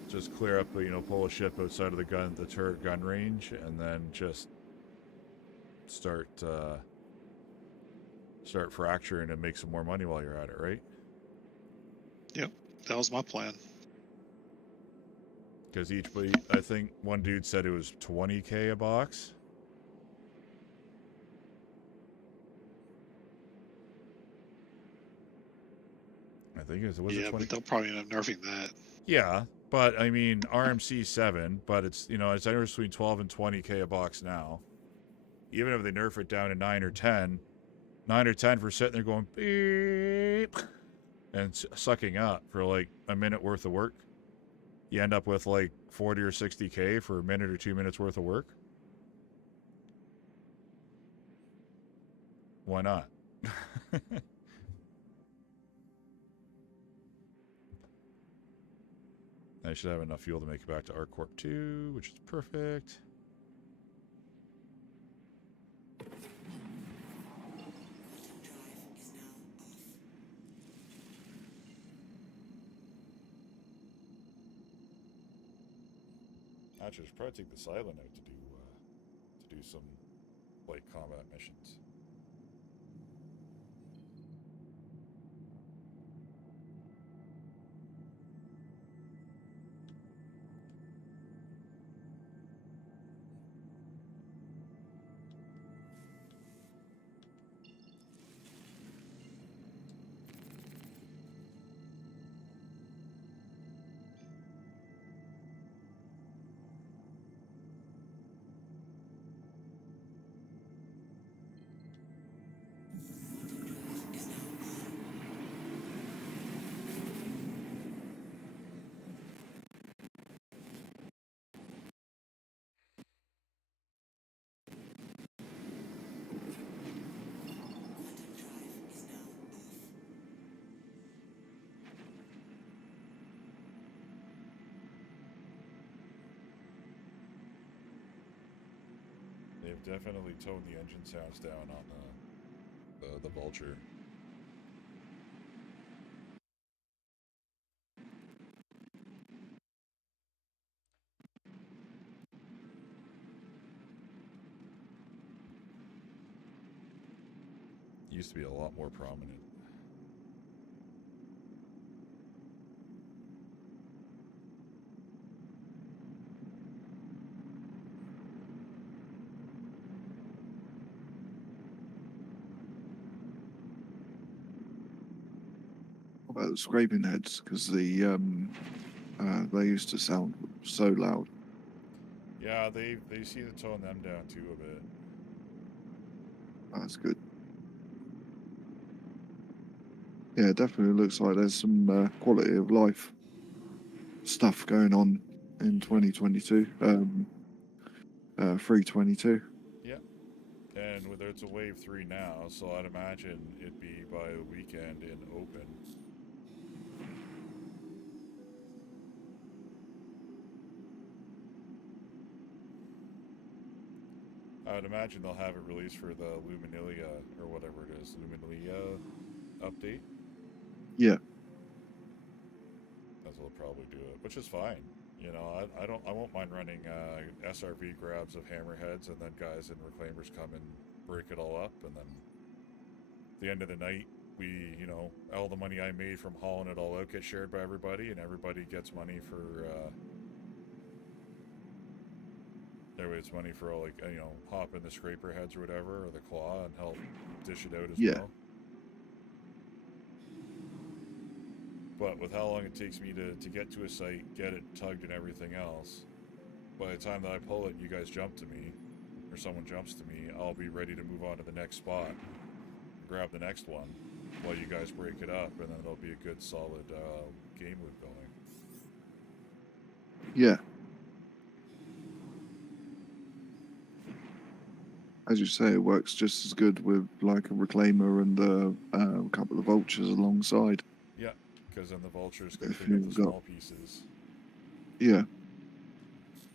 Just clear up, pull a ship outside of the turret gun range, and then just start fracturing and make some more money while you're at it, right? Yep, that was my plan. Because I think one dude said it was 20K a box. I think was Yeah, it 20? but they'll probably end up nerfing that. Yeah, but I mean RMC 7, but it's it's anywhere between 12 and 20K a box now. Even if they nerf it down to 9 or 10 for sitting there going beep and sucking up for like a minute worth of work, you end up with like 40 or 60K for a minute or 2 minutes worth of work. Why not? I should have enough fuel to make it back to ArcCorp 2, which is perfect. Actually, I should probably take the Silent out to do some light combat missions. They've definitely toned the engine sounds down on the Vulture. Used to be a lot more prominent. What about the scraping heads? Because they used to sound so loud. Yeah, they seem to tone them down too a bit. That's good. Yeah, it definitely looks like there's some quality of life stuff going on in 2022. 322. Yeah. And whether it's a wave 3 now, so I'd imagine it'd be by the weekend in open. I would imagine they'll have it released for the Luminalia, or whatever it is, Luminalia update. Yeah. That's what they'll probably do it, which is fine. You know, I won't mind running SRV grabs of hammerheads, and then guys and reclaimers come and break it all up, and then at the end of the night, we, you know, all the money I made from hauling it all out gets shared by everybody, and everybody gets money for everybody's money for, like, you know, hop in the scraper heads or whatever, or the claw, and help dish it out as well. But with how long it takes me to get to a site, get it tugged and everything else, by the time that I pull it and you guys jump to me, or someone jumps to me, I'll be ready to move on to the next spot, grab the next one, while you guys break it up, and then it'll be a good solid game loop going. Yeah. As you say, it works just as good with like a reclaimer and a couple of vultures alongside. Yeah, because then the vultures can If clean up the you've got- small pieces. Yeah.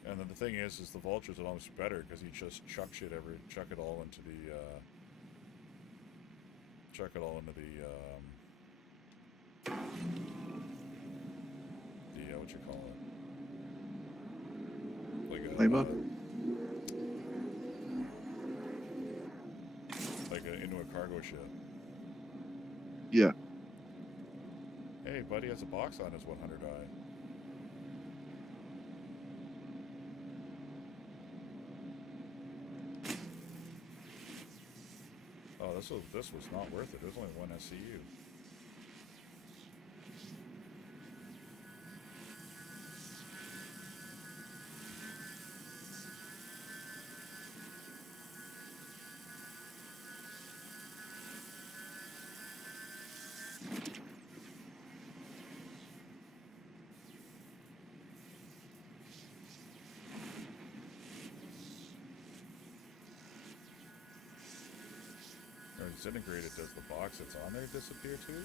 And then the thing is the vultures are almost better because you just chuck it all into the what you call it, like into a cargo ship. Yeah. Hey, buddy has a box on his 100i. Oh, this was not worth it. There's only one SCU. Or disintegrated, does the box that's on there disappear too?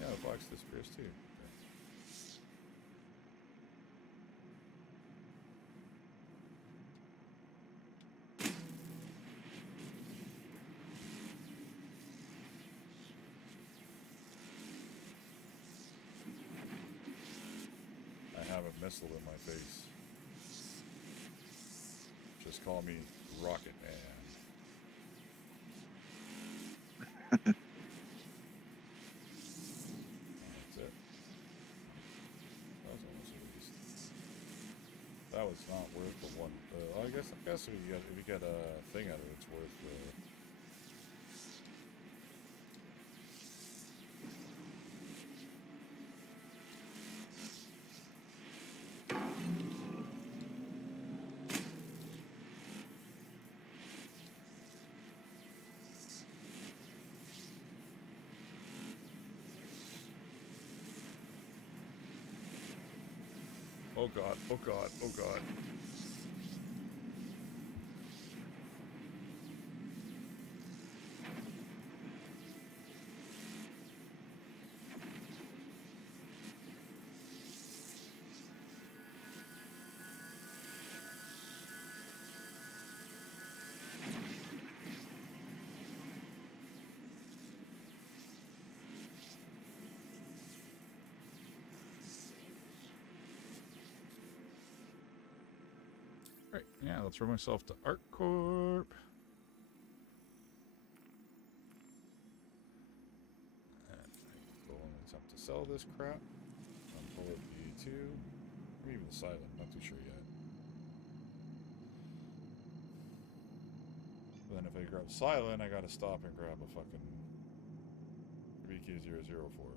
Yeah, the box disappears too. I have a missile in my face. Just call me Rocket Man. That's it. That was almost released. That was not worth the one. I guess if you get a thing out of it, it's worth. Oh god! Oh god! Oh god! Right, yeah, let's throw myself to ArtCorp. Go and attempt to sell this crap. Pull up the 2. Or even the silent, not too sure yet. But then if I grab silent, I gotta stop and grab a fucking VQ004.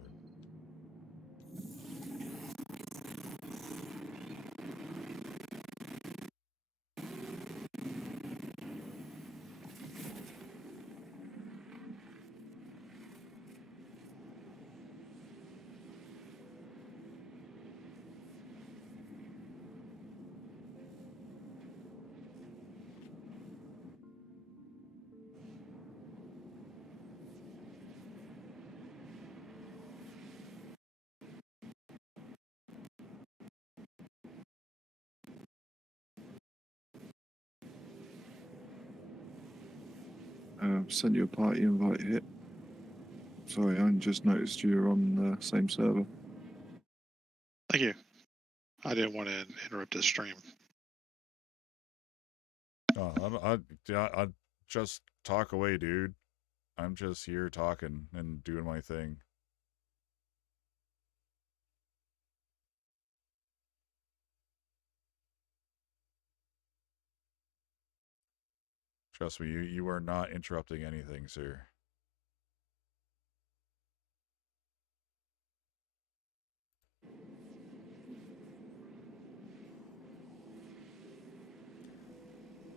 Sent you a party invite hit. Sorry, I just noticed you're on the same server. Thank you. I didn't want to interrupt the stream. Oh, I just talk away, dude. I'm just here talking and doing my thing. Trust me, you are not interrupting anything, sir.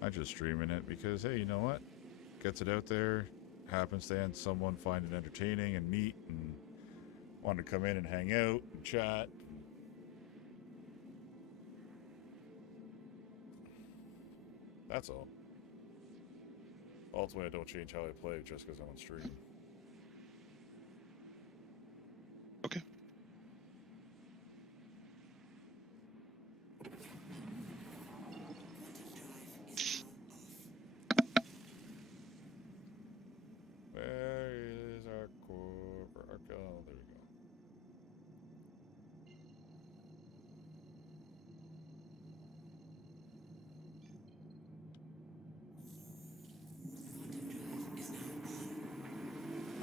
I'm just streaming it because, hey, you know what? Gets it out there. Happens to end someone find it entertaining and neat and want to come in and hang out and chat. That's all. Ultimately, I don't change how I play just because I'm on stream. Okay. Where is our core? Oh, there we go.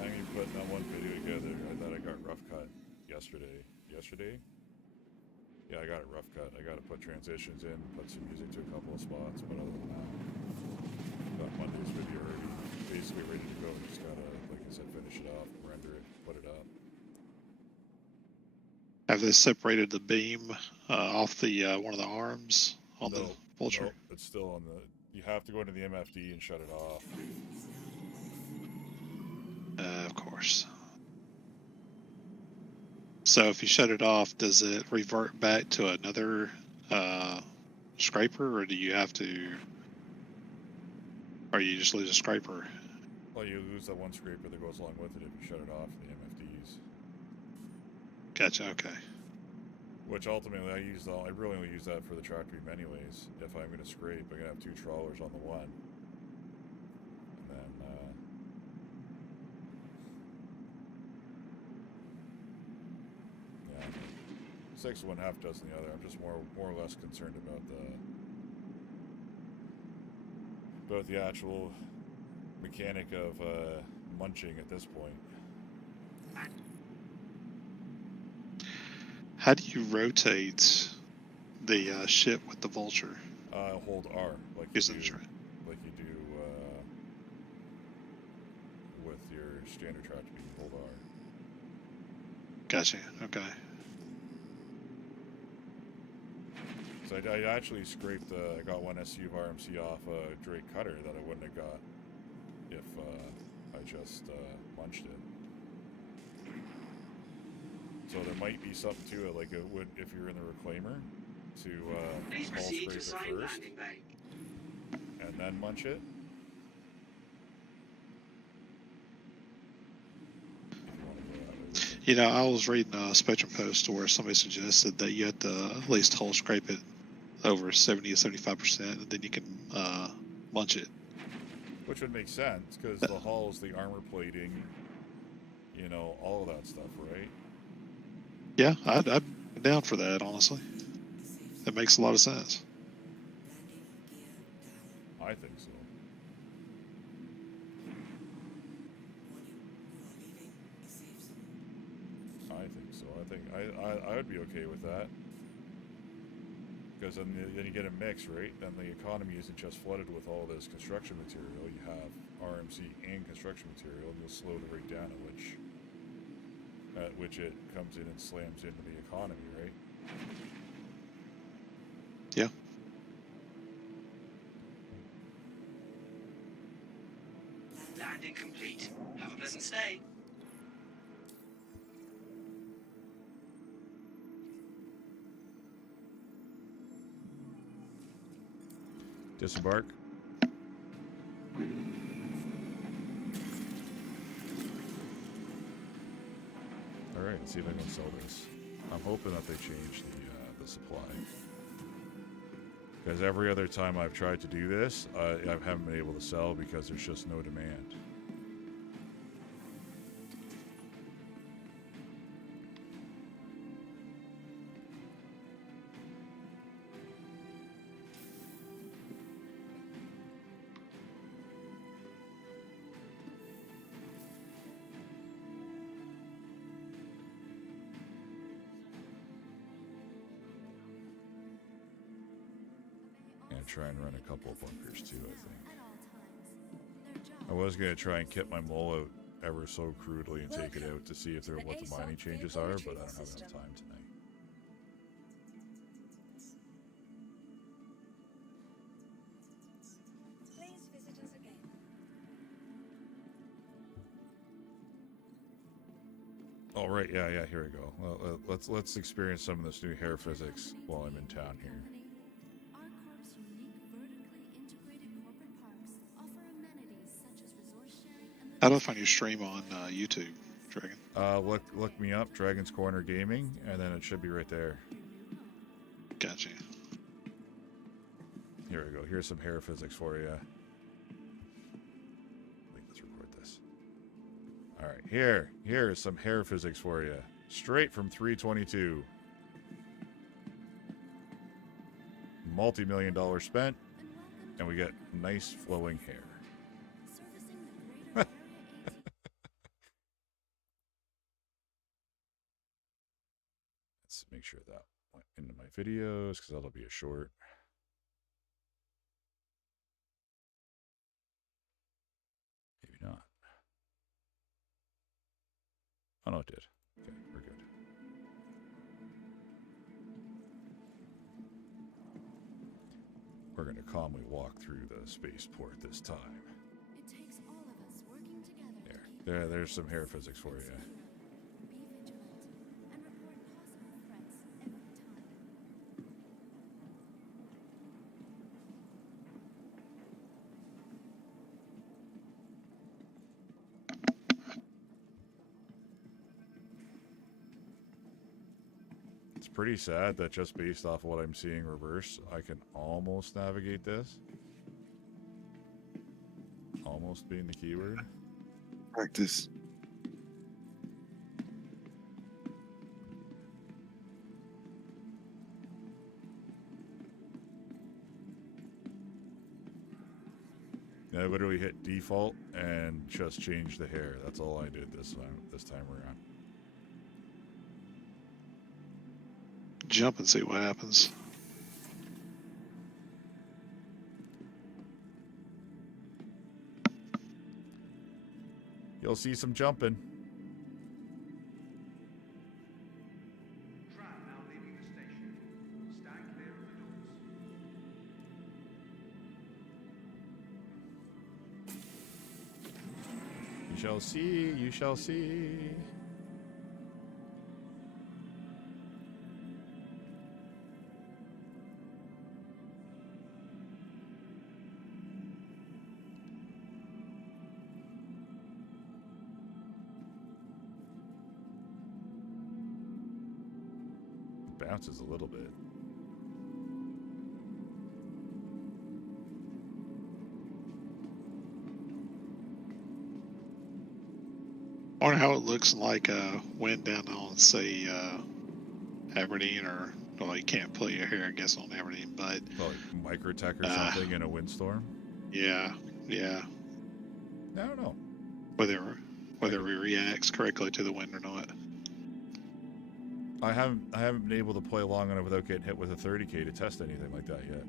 I mean, putting that one video together, I thought I got rough cut yesterday. Yesterday? Yeah, I got it rough cut. I got to put transitions in, put some music to a couple of spots, but other than that, got Monday's video already basically ready to go. Just gotta, like I said, finish it off, render it, put it up. Have they separated the beam off the one of the arms on the vulture? No, it's still on the. You have to go into the MFD and shut it off. Of course. So if you shut it off, does it revert back to another scraper, or do you have to, or you just lose a scraper? Well, you lose that one scraper that goes along with it if you shut it off the MFDs. Gotcha. Okay. Which ultimately I really only use that for the track beam anyways. If I'm going to scrape, I'm going to have 2 trawlers on the one. And then, yeah, 6 of one, half dozen the other. I'm just more or less concerned about the actual mechanic of munching at this point. How do you rotate the ship with the vulture? Hold R like you do with your standard track beam. Hold R. Gotcha. Okay. So I actually scraped. I got one SU of RMC off a Drake cutter that I wouldn't have got if I just munched it. So there might be something to it, like it would if you're in the reclaimer, to small scrape it first and then munch it. You know, I was reading a Spectrum post where somebody suggested that you had to at least hull scrape it over 70 to 75%, and then you can munch it. Which would make sense, because the hulls, the armor plating, you know, all of that stuff, right? Yeah, I'd be down for that, honestly. That makes a lot of sense. I think so. I think so. I think I would be okay with that. Because then you get a mix, right? Then the economy isn't just flooded with all this construction material. You have RMC and construction material, and you'll slow the rate down at which it comes in and slams into the economy, right? Yeah. Landing complete. Have a pleasant stay. Disembark. Alright, let's see if I can sell this. I'm hoping that they change the supply. Because every other time I've tried to do this, I haven't been able to sell because there's just no demand. Try and run a couple of bunkers too, I think. I was going to try and kit my mole out ever so crudely and take it out to see if there what the mining changes are, but I don't have enough time tonight. Please visit us again. All right, yeah, here we go. Well, let's experience some of this new hair physics while I'm in town here. How do I find your stream on YouTube, Dragon? Look me up, Dragon's Corner Gaming, and then it should be right there. Gotcha. Here we go. Here's some hair physics for you. Wait, let's record this. All right, here's some hair physics for you, straight from 322. Multi-million-dollar spent, and we get nice flowing hair. Let's make sure that went into my videos because that'll be a short. Maybe not. Oh no, it did. Okay, we're good. We're going to calmly walk through the spaceport this time. It takes all of us working together. There's some hair physics for you. Pretty sad that just based off of what I'm seeing reverse, I can almost navigate this. Almost being the keyword. Practice. I literally hit default and just changed the hair. That's all I did this time around. Jump and see what happens. You'll see some jumping. Tram now leaving the station. Stand clear of the doors. You shall see, you shall see. Bounces a little bit. I wonder how it looks like wind down on, say, Aberdeen, or, well, you can't play your hair, I guess, on Aberdeen, but... Well, like Microtech or something in a windstorm? Yeah, yeah. I don't know. Whether it reacts correctly to the wind or not. I haven't been able to play long enough without getting hit with a 30k to test anything like that yet.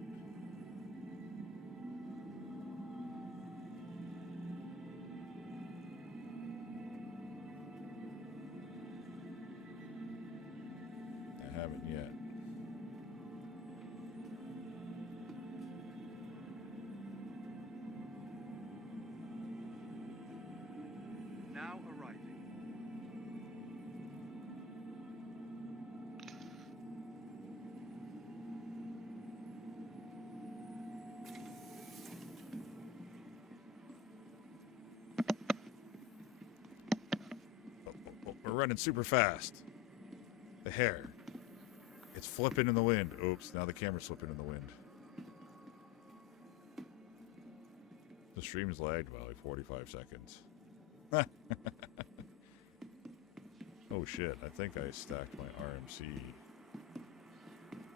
I haven't yet. Now arriving. Oh, we're running super fast. The hair. It's flipping in the wind. Oops, now the camera's flipping in the wind. The stream is lagged by like 45 seconds. Oh shit, I think I stacked my RMC.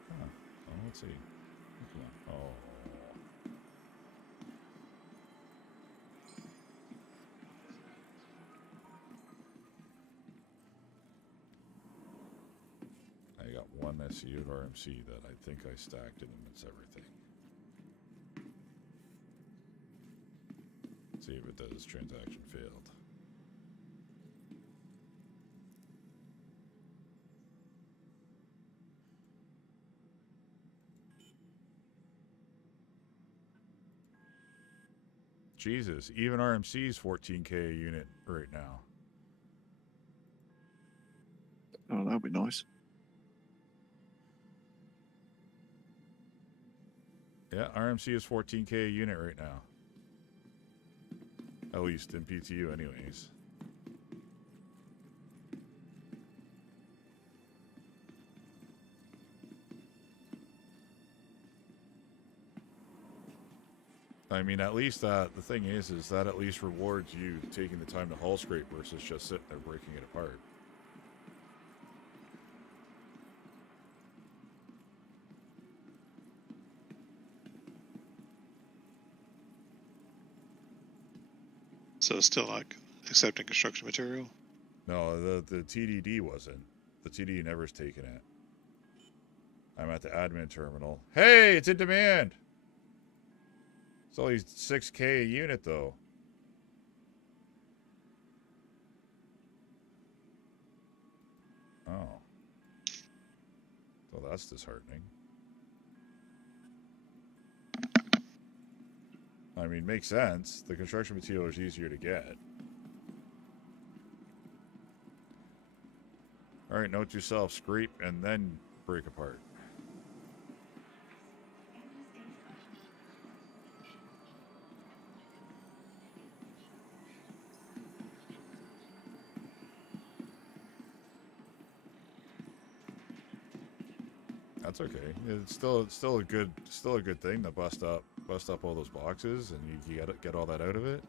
Huh. Oh, let's see. Come on. Oh. I got one SU of RMC that I think I stacked it and it's everything. Let's see if it does. Transaction failed. Jesus, even RMC's 14k a unit right now. Oh, that'd be nice. Yeah, RMC is 14k a unit right now. At least in PTU anyways. I mean, at least the thing is that at least rewards you taking the time to hull scrape versus just sitting there breaking it apart. So it's still not accepting construction material. No, the TDD wasn't. The TDD never's taken it. I'm at the admin terminal. Hey, it's in demand! It's only 6k a unit, though. Oh. Well, that's disheartening. I mean, makes sense. The construction material is easier to get. Alright, note to self, scrape and then break apart. That's okay. It's still a good thing to bust up all those boxes and you get all that out of it.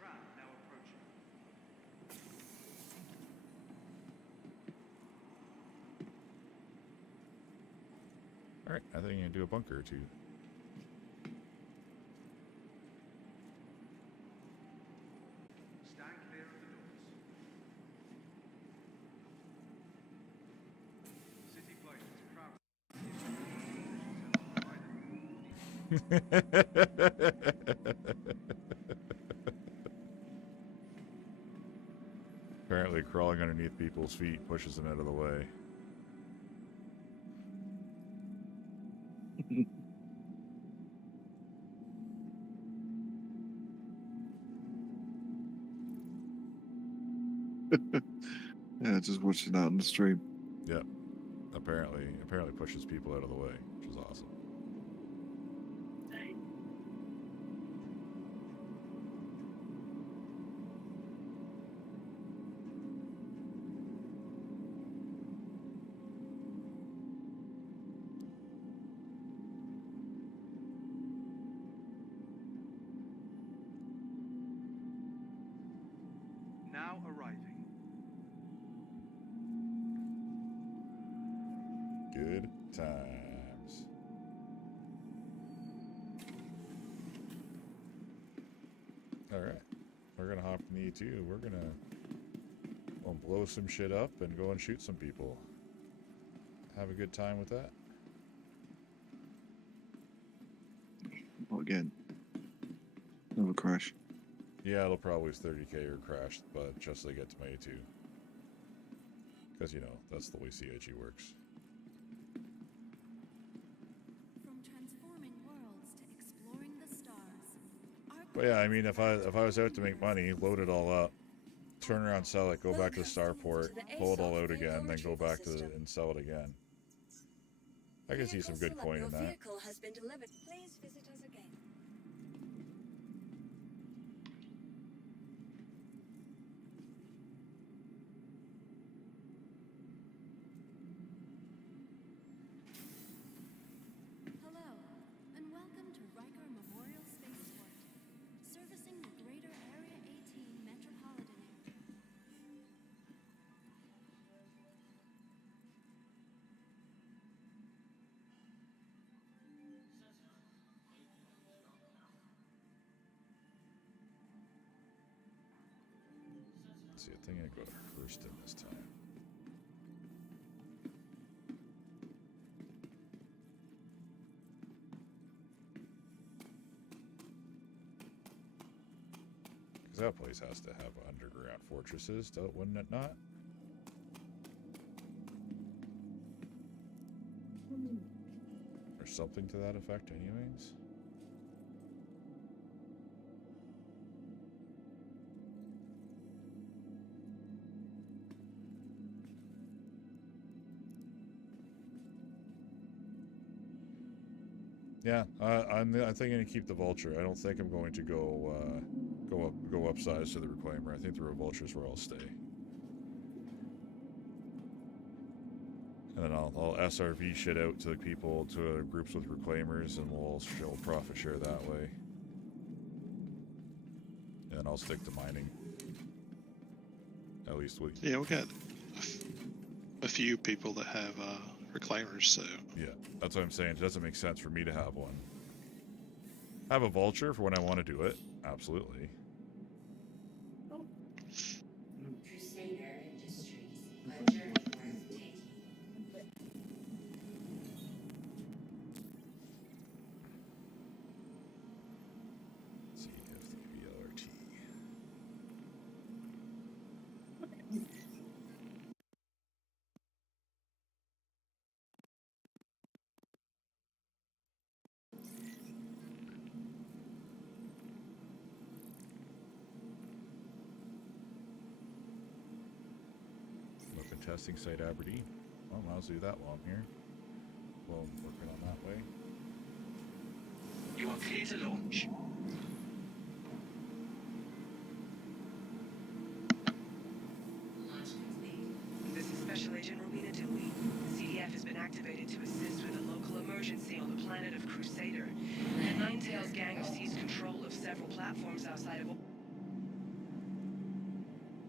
Trap now approaching. Alright, I think I'm gonna do a bunker or two. Stand clear of the doors. City planes, Apparently crawling underneath people's feet pushes them out of the way. Yeah, just watching that on the stream. Yep. Apparently pushes people out of the way, which is awesome. Good times. Alright. We're gonna hop in the E2. We're gonna blow some shit up and go and shoot some people. Have a good time with that. Not again. Another crash. Yeah, it'll probably 30k or crash, but just so they get to my A2. Because, you know, that's the way CIG works. From transforming worlds to exploring the stars. But yeah, I mean, if I was out to make money, load it all up, turn around, sell it, go back to the starport, pull it all out again, then go back to and sell it again. I can see some good coin in that. Vehicle has been delivered. Please visit us again. Hello, and welcome to Riker Memorial Spaceport, servicing the greater Area 18 metropolitan area. Let's see, I think I go to Hurston this time. Because that place has to have underground fortresses, wouldn't it not? Or something to that effect anyways. Yeah, I'm thinking to keep the Vulture. I don't think I'm going to go upsize to the Reclaimer. I think the Vulture is where I'll stay. And then I'll SRV shit out to people, to groups with Reclaimers, and we'll profit share that way. And then I'll stick to mining. At least with... Yeah, we got a few people that have reclaimers, so... Yeah, that's what I'm saying. It doesn't make sense for me to have one. Have a Vulture for when I want to do it. Absolutely. Crusader Industries, a journey worth taking. CFVLRT. Weapon testing site Aberdeen. Well, I'll do that while I'm here. Well, I'm working on that way. You are clear to launch. Launch complete. This is Special Agent Rowena Dewey. The CDF has been activated to assist with a local emergency on the planet of Crusader. The Ninetails gang have seized control of several platforms outside of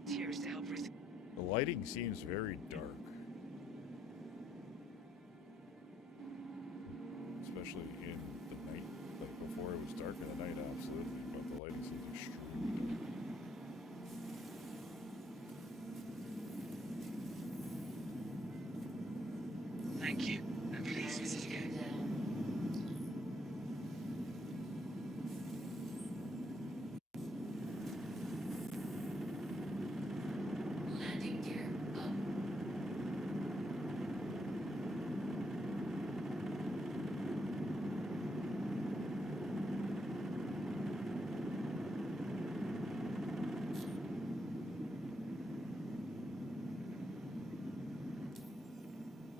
volunteers to help rescue. The lighting seems very dark. Especially in the night. Like before it was dark in the night, absolutely. But the lighting seems extremely dark. Thank you, and please visit again. Landing gear up.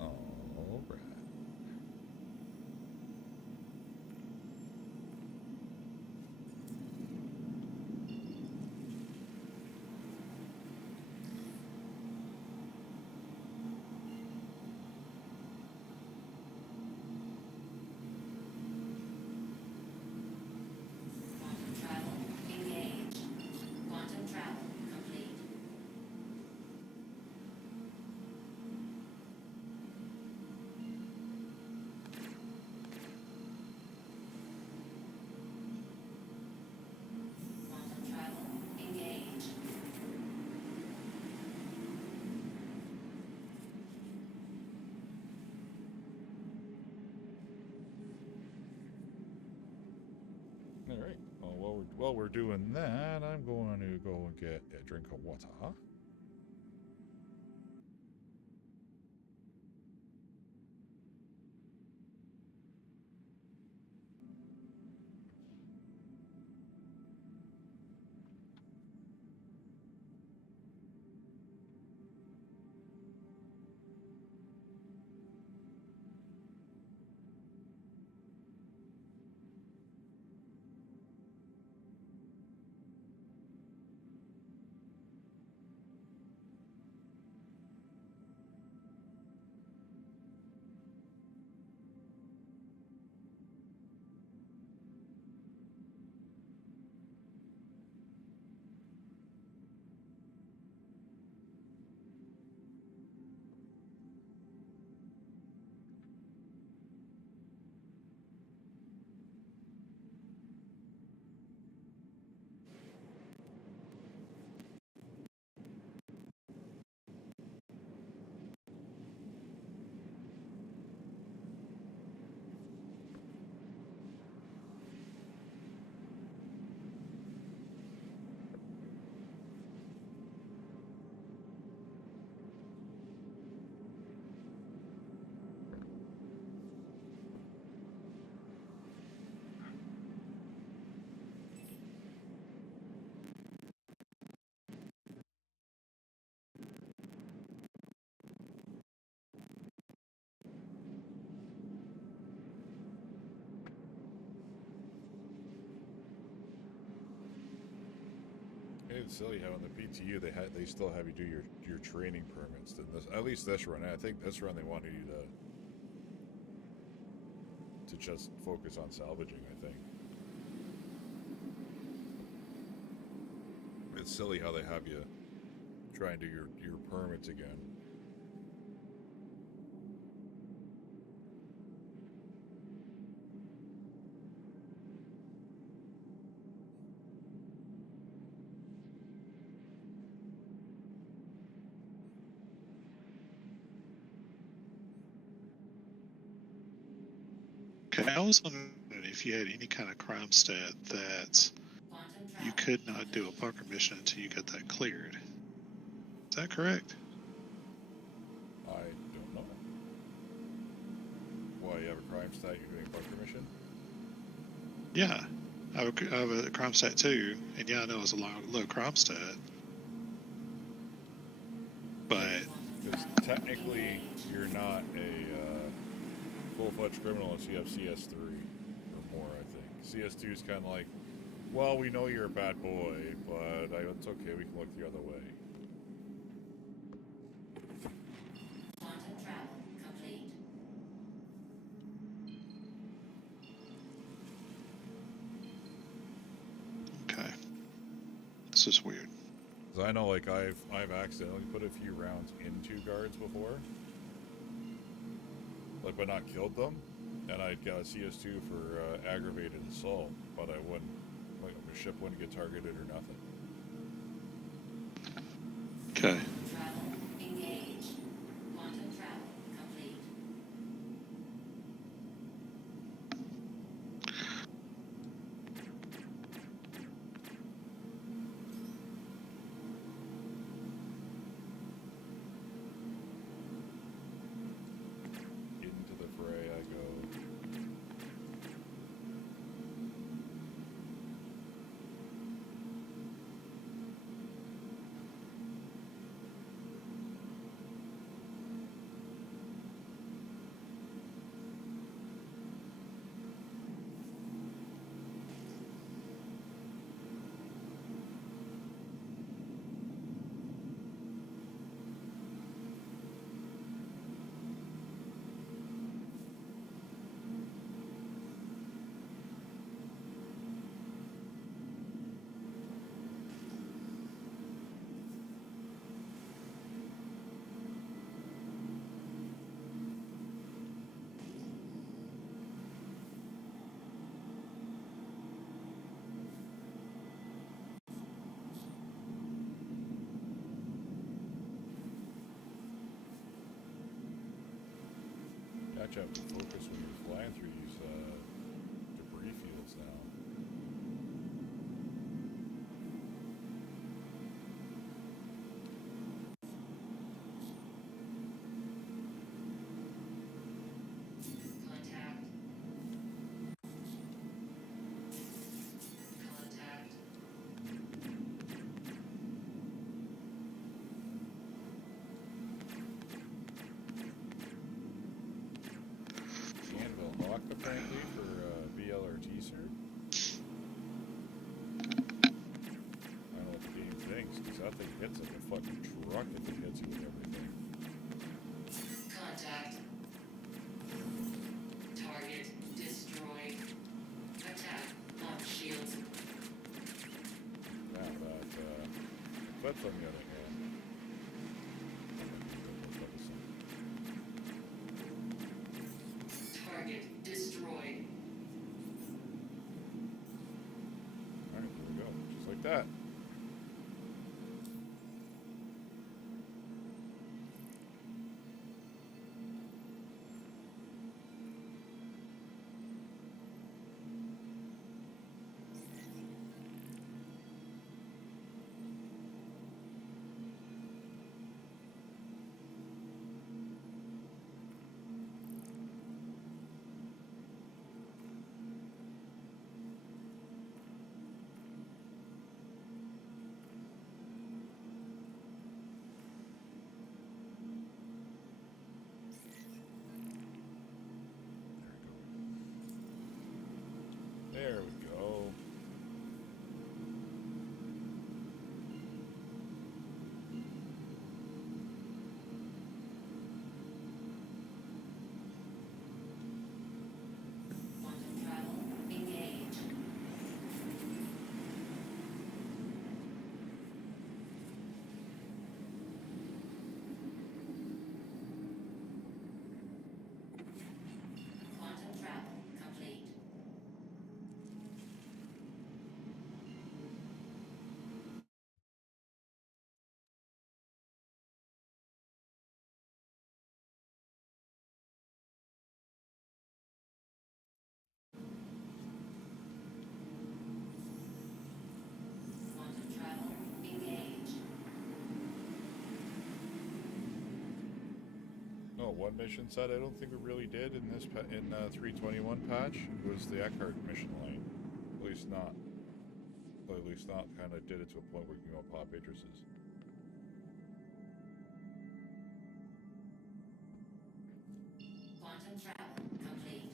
Alright. while we're doing that, I'm going to go and get a drink of water. It's silly how in the PTU they still have you do your training permits. At least this run, I think this run they wanted you to just focus on salvaging. I think it's silly how they have you try and do your permits again. Okay, I was wondering if you had any kind of crime stat that you could not do a bunker mission until you got that cleared. Is that correct? I don't know. Why, you have a crime stat, you're doing a bunker mission? Yeah, I have a crime stat too, and yeah, I know it's a low crime stat, but Because technically you're not a full-fledged criminal unless you have CS3 or more, I think. CS2 is kind of like, well, we know you're a bad boy, but it's okay, we can look the other way. Quantum travel complete. okay, this is weird. Because I know, like, I've accidentally put a few rounds into guards before, like, but not killed them, and I got a CS2 for aggravated assault, but I wouldn't, like, the ship wouldn't get targeted or nothing. Okay. Travel engaged. Quantum travel complete. Into the fray I go. Catch up and focus when you're flying through these debris fields now. frankly, for BLRT, sir. I don't know what the game thinks, because that thing hits like a fucking truck if it hits you with everything. Contact. Target destroyed. Attack. Launch shields. Now that Eclipse on the other hand. Target destroyed. Alright, there we go. Just like that. There we go. Quantum travel. Engage. Quantum travel complete. Quantum travel. Engage. No, one mission set I don't think we really did in this 321 patch was the Eckhart mission line. At least not. But at least not kind of did it to a point where you can go pop matrices. Quantum travel complete.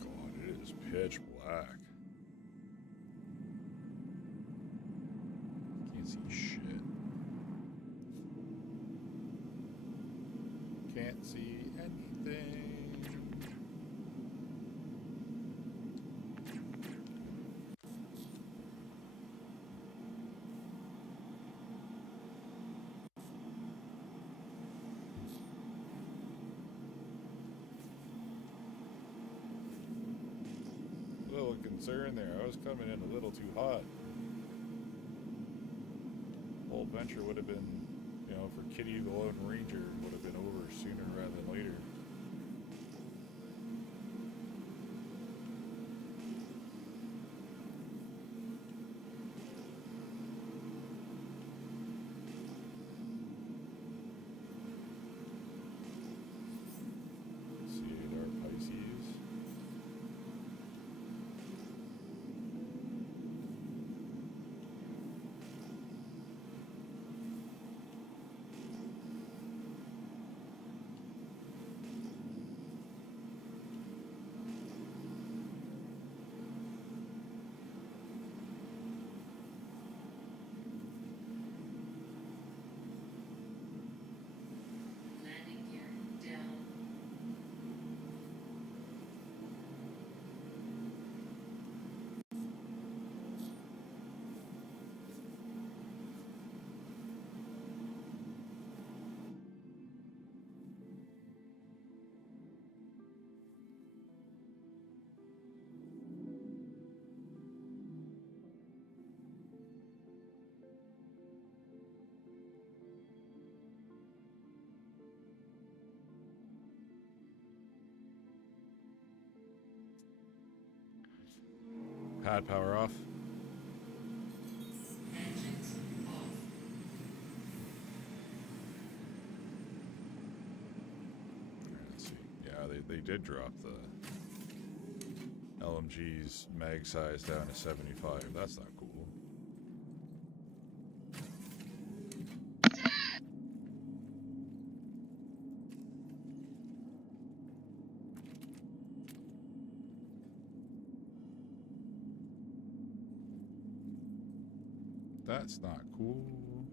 God, it is pitch black. Can't see shit. Can't see anything. Little concern there. I was coming in a little too hot. Whole adventure would have been, you know, for Kitty the Lone Ranger, would have been over sooner rather than later. See our Pisces. Pad power off. Engines off. Let's see. Yeah, they did drop the LMG's mag size down to 75. That's not cool. That's not cool.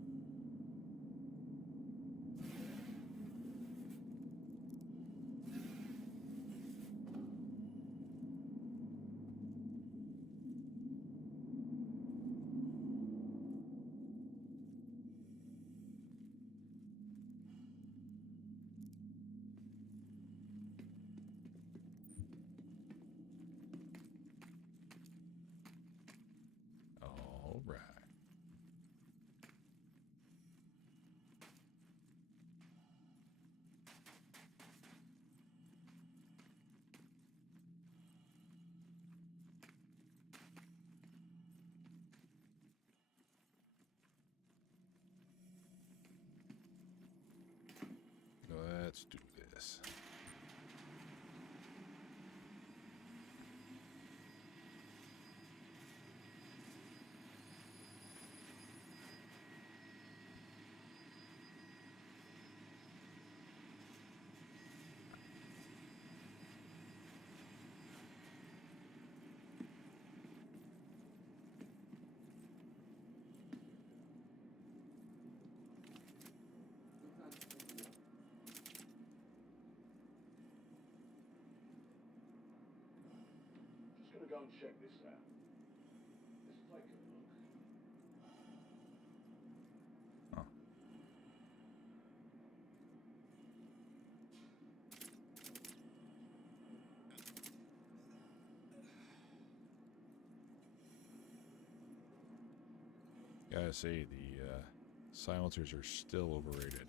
All right. Let's do this. Just gonna go and check this out. Let's take a look. Oh. Gotta say, the silencers are still overrated.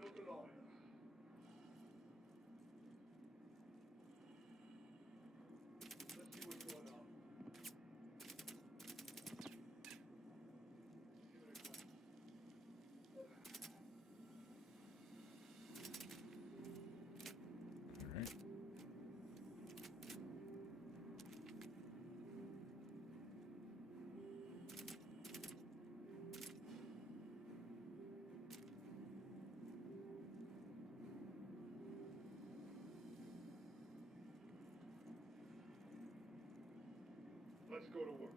Look alive. Let's see what's going on. Give it a go. All right. Let's go to work.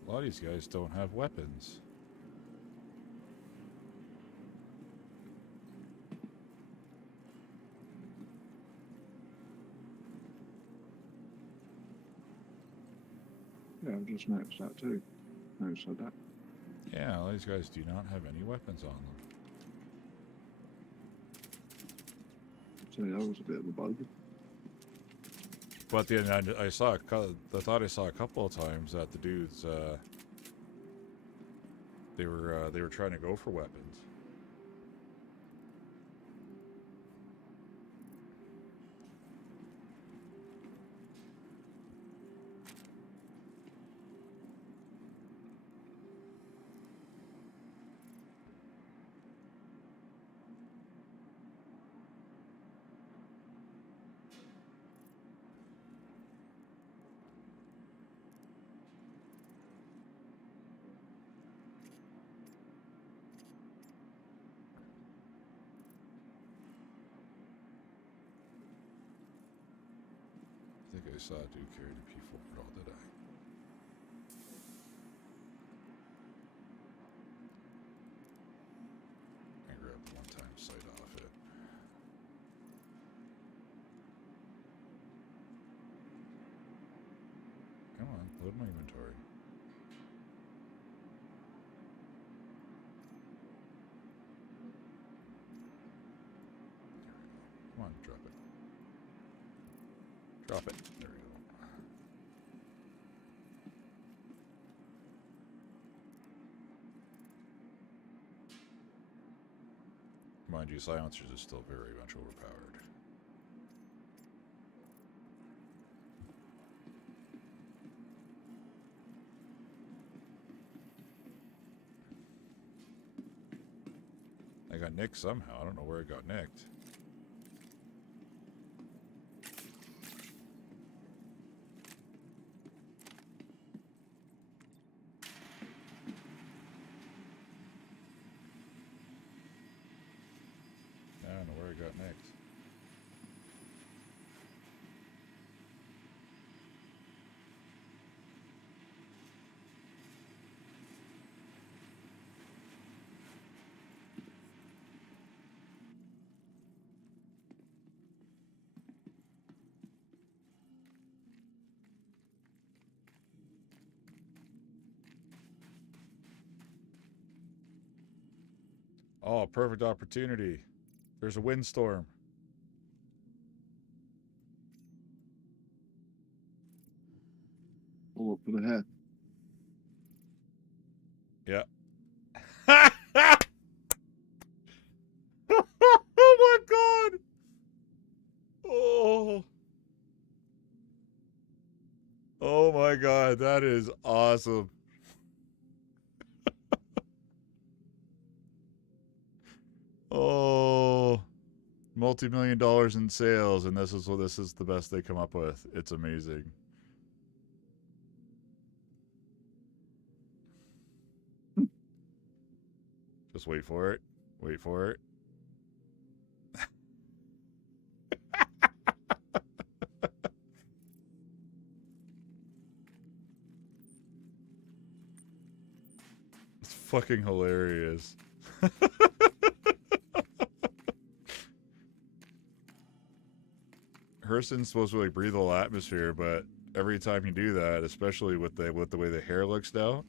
A lot of these guys don't have weapons. Yeah, I've just noticed that too. Noticed that. Yeah, a lot of these guys do not have any weapons on them. So that was a bit of a bug. But then I saw I thought I saw a couple of times that the dudes they were trying to go for weapons. think I saw a dude carry the P4 at all, did I? I grabbed the one-time sight off it. Come on, load my inventory. Come on, drop it. Drop it. There we go. Mind you, silencers is still very much overpowered. I got nicked somehow. I don't know where it got nicked. I don't know where it got nicked. Oh, perfect opportunity. There's a windstorm. All up for the hair. Yeah. Oh my god! Oh. Oh my god, that is awesome. Oh. Multi-million dollars in sales, and this is the best they come up with. It's amazing. Just wait for it. Wait for it. It's fucking hilarious. Hurston's supposed to like breathe a little atmosphere, but every time you do that, especially with the way the hair looks now,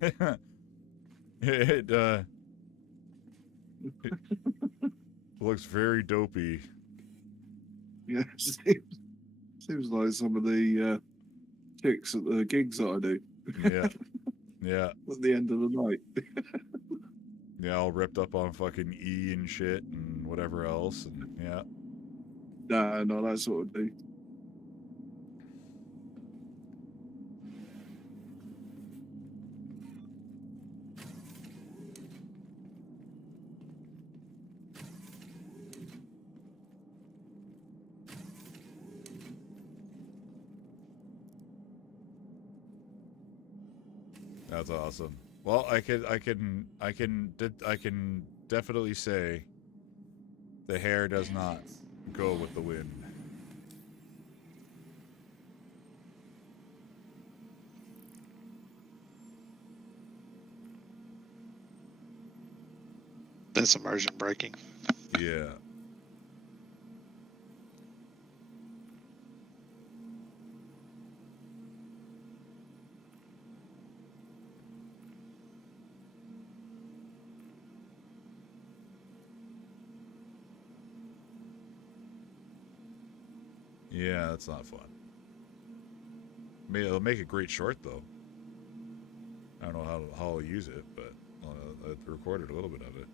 it looks very dopey. Yeah, seems like some of the chicks at the gigs that I do. Yeah, yeah, At the end of the night. yeah. All ripped up on fucking E and shit and whatever else, and yeah. Nah, no, that sort of do. That's awesome. Well, I can definitely say the hair does not go with the wind. That's immersion breaking. Yeah. Yeah, that's not fun. It'll make a great short, though. I don't know how I'll use it, but I recorded a little bit of it.